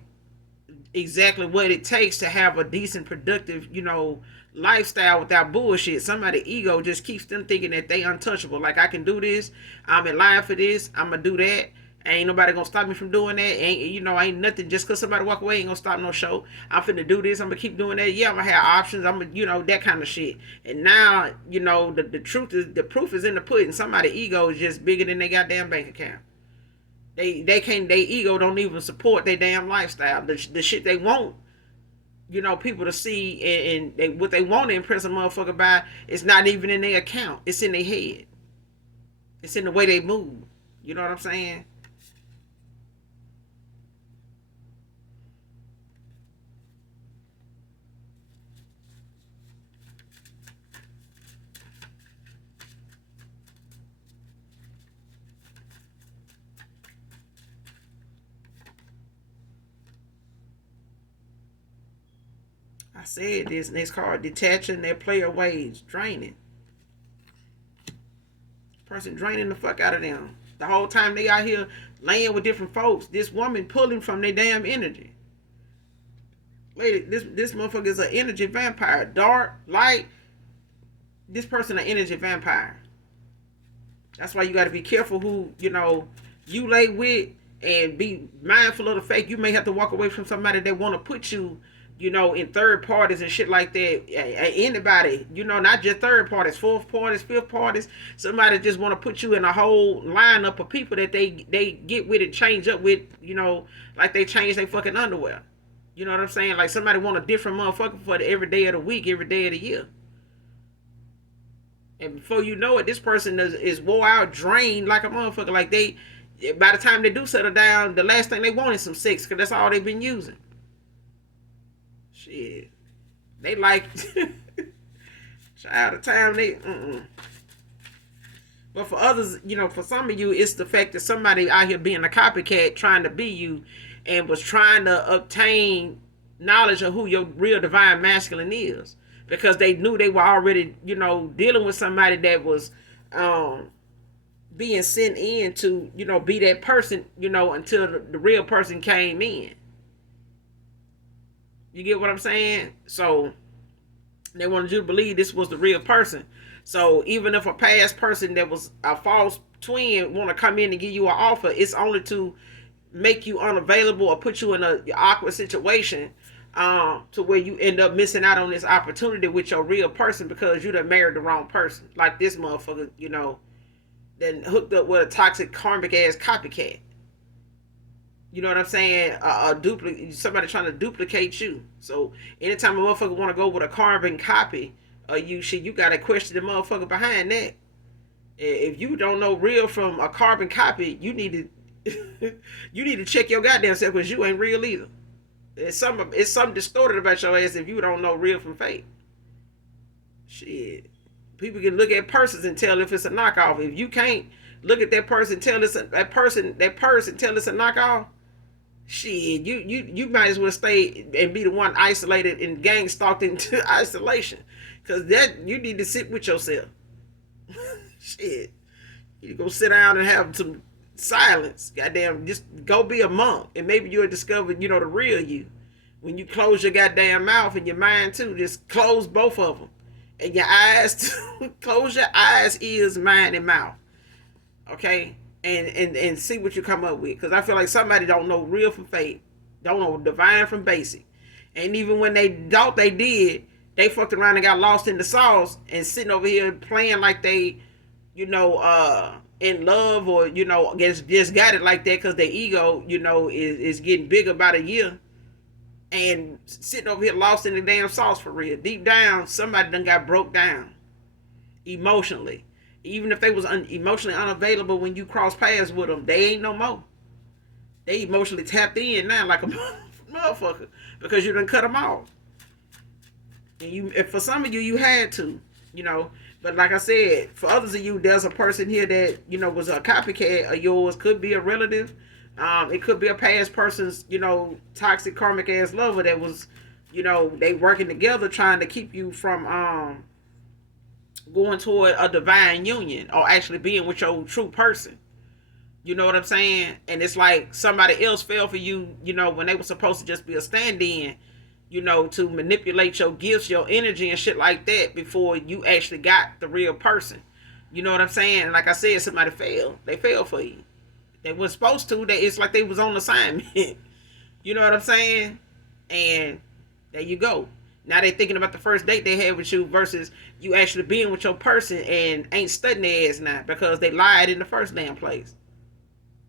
exactly what it takes to have a decent, productive, you know, lifestyle without bullshit. Somebody's ego just keeps them thinking that they untouchable. Like, I can do this. I'm in line for this. I'm gonna do that. Ain't nobody gonna stop me from doing that. Ain't, you know, ain't nothing. Just cause somebody walk away ain't gonna stop no show. I'm finna do this. I'm gonna keep doing that. Yeah, I'm gonna have options. I'm gonna, you know, that kind of shit. And now, you know, the truth is, the proof is in the pudding. Somebody's ego is just bigger than their goddamn bank account. They can't, their ego don't even support their damn lifestyle. The shit they want, you know, people to see, and what they want to impress a motherfucker by is not even in their account. It's in their head. It's in the way they move. You know what I'm saying? I said this next card: detaching their player ways, draining. Person draining the fuck out of them. The whole time they out here laying with different folks, this woman pulling from their damn energy. Lady, this motherfucker is an energy vampire. Dark, light. This person an energy vampire. That's why you got to be careful who, you know, you lay with, and be mindful of the fact you may have to walk away from somebody that want to put you, you know, in third parties and shit like that. Anybody, you know, not just third parties, fourth parties, fifth parties. Somebody just want to put you in a whole lineup of people that they get with and change up with, you know, like they change their fucking underwear. You know what I'm saying? Like somebody want a different motherfucker for every day of the week, every day of the year. And before you know it, this person is wore out, drained like a motherfucker. Like they, by the time they do settle down, the last thing they want is some sex, because that's all they've been using. Shit. They like, child, the time But for others, you know, for some of you, it's the fact that somebody out here being a copycat trying to be you and was trying to obtain knowledge of who your real divine masculine is. Because they knew they were already, you know, dealing with somebody that was being sent in to, you know, be that person, you know, until the real person came in. You get what I'm saying? So they wanted you to believe this was the real person. So even if a past person that was a false twin want to come in and give you an offer, it's only to make you unavailable or put you in a awkward situation, to where you end up missing out on this opportunity with your real person because you done married the wrong person. Like this motherfucker, you know, then hooked up with a toxic karmic ass copycat. You know what I'm saying? Somebody trying to duplicate you. So anytime a motherfucker want to go with a carbon copy of you, shit, you gotta question the motherfucker behind that. If you don't know real from a carbon copy, you need to you need to check your goddamn self, because you ain't real either. It's something distorted about your ass if you don't know real from fake. Shit. People can look at persons and tell if it's a knockoff. If you can't look at that person, tell it's that person tell it's a knockoff. Shit, you might as well stay and be the one isolated and gang stalked into isolation. Cause that you need to sit with yourself. Shit. You go sit down and have some silence. Goddamn, just go be a monk, and maybe you'll discover, you know, the real you. When you close your goddamn mouth and your mind too, just close both of them, and your eyes too. Close your eyes, ears, mind, and mouth. Okay, and see what you come up with. Because I feel like somebody don't know real from fake, don't know divine from basic, and even when they thought they did, they fucked around and got lost in the sauce and sitting over here playing like they, you know, in love, or, you know, just got it like that because their ego, you know, is getting bigger by the year. and sitting over here lost in the damn sauce for real. Deep down, somebody done got broke down emotionally. Even if they was emotionally unavailable when you cross paths with them, they ain't no more. They emotionally tapped in now like a motherfucker because you done cut them off. And for some of you, you had to, you know. But like I said, for others of you, there's a person here that was a copycat of yours. Could be a relative. It could be a past person's, toxic karmic ass lover that was, they working together trying to keep you from going toward a divine union or actually being with your true person. You know what I'm saying? And it's like somebody else fell for you, when they were supposed to just be a stand-in, to manipulate your gifts, your energy and shit like that before you actually got the real person. You know what I'm saying? And like I said, somebody failed. They failed for you. They were supposed to. It's like they was on assignment. You know what I'm saying? And there you go. Now they thinking about the first date they had with you versus you actually being with your person and ain't studying their ass now because they lied in the first damn place.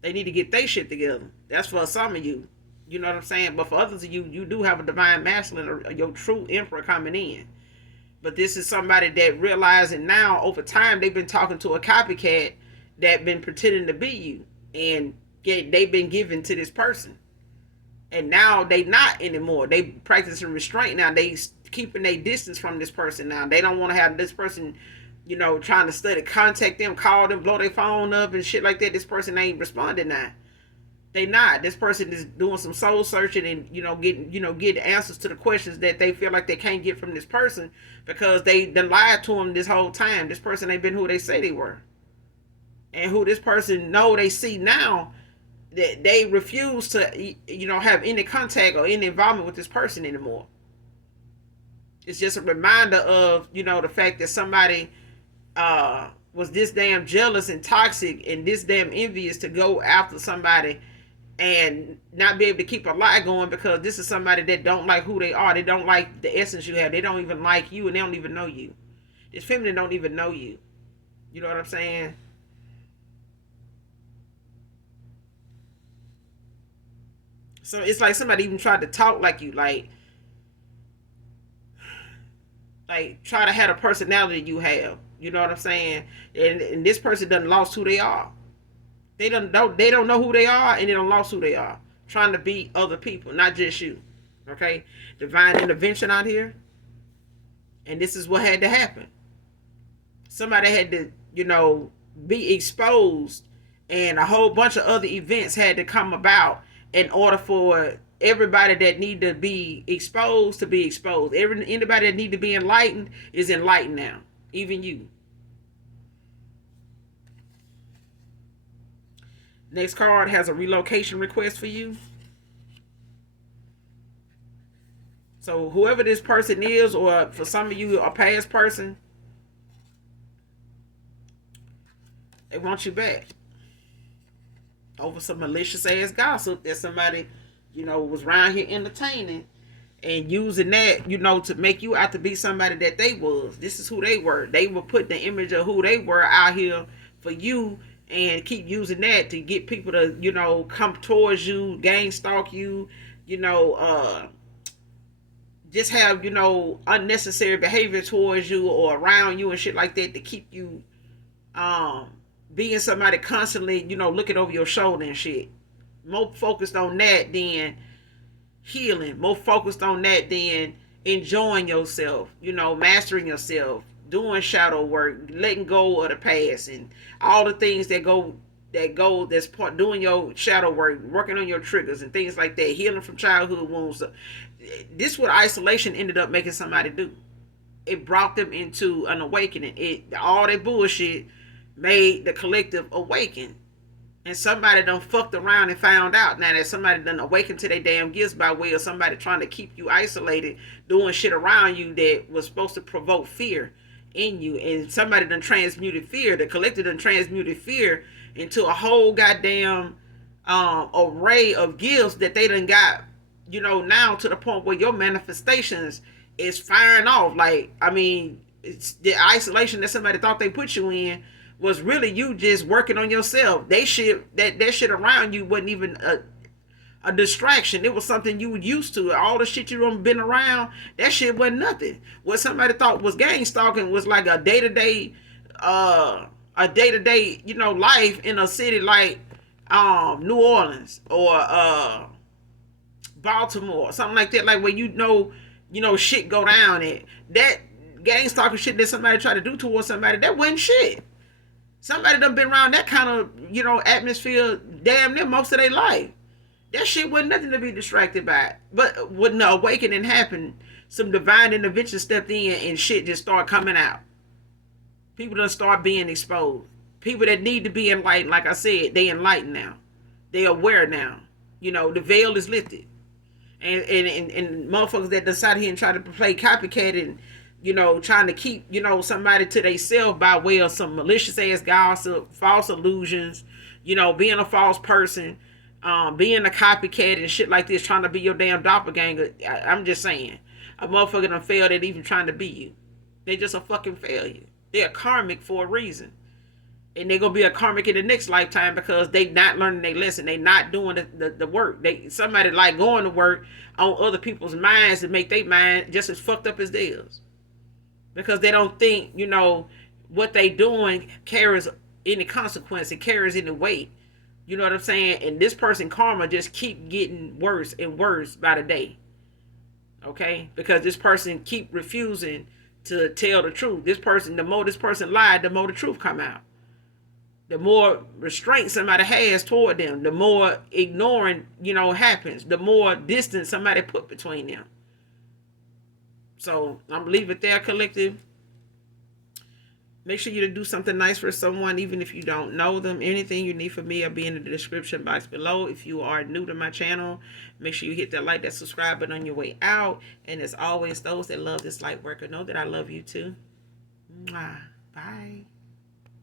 They need to get their shit together. That's for some of you. You know what I'm saying? But for others of you, you do have a divine masculine or your true emperor coming in. But this is somebody that realizing now over time they've been talking to a copycat that been pretending to be you. And they've been given to this person. And now they not anymore. They practicing restraint now. They keeping their distance from this person now. They don't want to have this person, trying to study, contact them, call them, blow their phone up and shit like that. This person ain't responding now. They not. This person is doing some soul searching and, getting answers to the questions that they feel like they can't get from this person because they done lied to them this whole time. This person ain't been who they say they were. And who this person know they see now, that they refuse to, have any contact or any involvement with this person anymore. It's just a reminder of, the fact that somebody was this damn jealous and toxic and this damn envious to go after somebody and not be able to keep a lie going because this is somebody that don't like who they are. They don't like the essence you have. They don't even like you and they don't even know you. This feminine don't even know you. You know what I'm saying? So it's like somebody even tried to talk like you, like try to have a personality you have. You know what I'm saying? And this person done lost who they are. They don't know who they are, and they don't lost who they are. Trying to be other people, not just you. Okay, divine intervention out here, and this is what had to happen. Somebody had to, be exposed, and a whole bunch of other events had to come about in order for everybody that need to be exposed to be exposed. Anybody that need to be enlightened is enlightened now. Even you. Next card has a relocation request for you. So whoever this person is, or for some of you, a past person, they want you back. Over some malicious ass gossip that somebody, was around here entertaining and using that, to make you out to be somebody that they was. This is who they were. They will put the image of who they were out here for you and keep using that to get people to, come towards you, gang stalk you, just have, unnecessary behavior towards you or around you and shit like that to keep you being somebody constantly, looking over your shoulder and shit. More focused on that than healing. More focused on that than enjoying yourself, mastering yourself, doing shadow work, letting go of the past and all the things that's part doing your shadow work, working on your triggers and things like that, healing from childhood wounds. So, this is what isolation ended up making somebody do. It brought them into an awakening. All that bullshit made the collective awaken. And somebody done fucked around and found out now that somebody done awakened to their damn gifts by way of somebody trying to keep you isolated, doing shit around you that was supposed to provoke fear in you. And somebody done transmuted fear. The collective done transmuted fear into a whole goddamn array of gifts that they done got, now to the point where your manifestations is firing off. Like, I mean, it's the isolation that somebody thought they put you in was really you just working on yourself. That shit around you wasn't even a distraction. It was something you were used to. All the shit you done been around, that shit wasn't nothing. What somebody thought was gang stalking was like a day-to-day, life in a city like New Orleans or Baltimore, something like that, like where shit go down at. That gang stalking shit that somebody tried to do towards somebody, that wasn't shit. Somebody done been around that kind of, atmosphere damn near most of their life. That shit wasn't nothing to be distracted by. But when the awakening happened, some divine intervention stepped in and shit just started coming out. People done start being exposed. People that need to be enlightened, like I said, they enlightened now. They aware now. The veil is lifted. And motherfuckers that decide here and try to play copycat and trying to keep somebody to themselves by way of some malicious ass gossip, false illusions, being a false person, being a copycat and shit like this, trying to be your damn doppelganger. I'm just saying, a motherfucker done failed at even trying to be you. They just a fucking failure. They're karmic for a reason. And they're gonna be a karmic in the next lifetime because they not learning their lesson. They not doing the work. Somebody like going to work on other people's minds to make their mind just as fucked up as theirs. Because they don't think, what they doing carries any consequence. It carries any weight. You know what I'm saying? And this person karma just keep getting worse and worse by the day. Okay? Because this person keep refusing to tell the truth. The more this person lied, the more the truth come out. The more restraint somebody has toward them, the more ignoring, happens. The more distance somebody put between them. So I'm leave it there, collective. Make sure you do something nice for someone, even if you don't know them. Anything you need from me will be in the description box below. If you are new to my channel, make sure you hit that like, that subscribe button on your way out. And as always, those that love this light worker, know that I love you too. Mwah. Bye.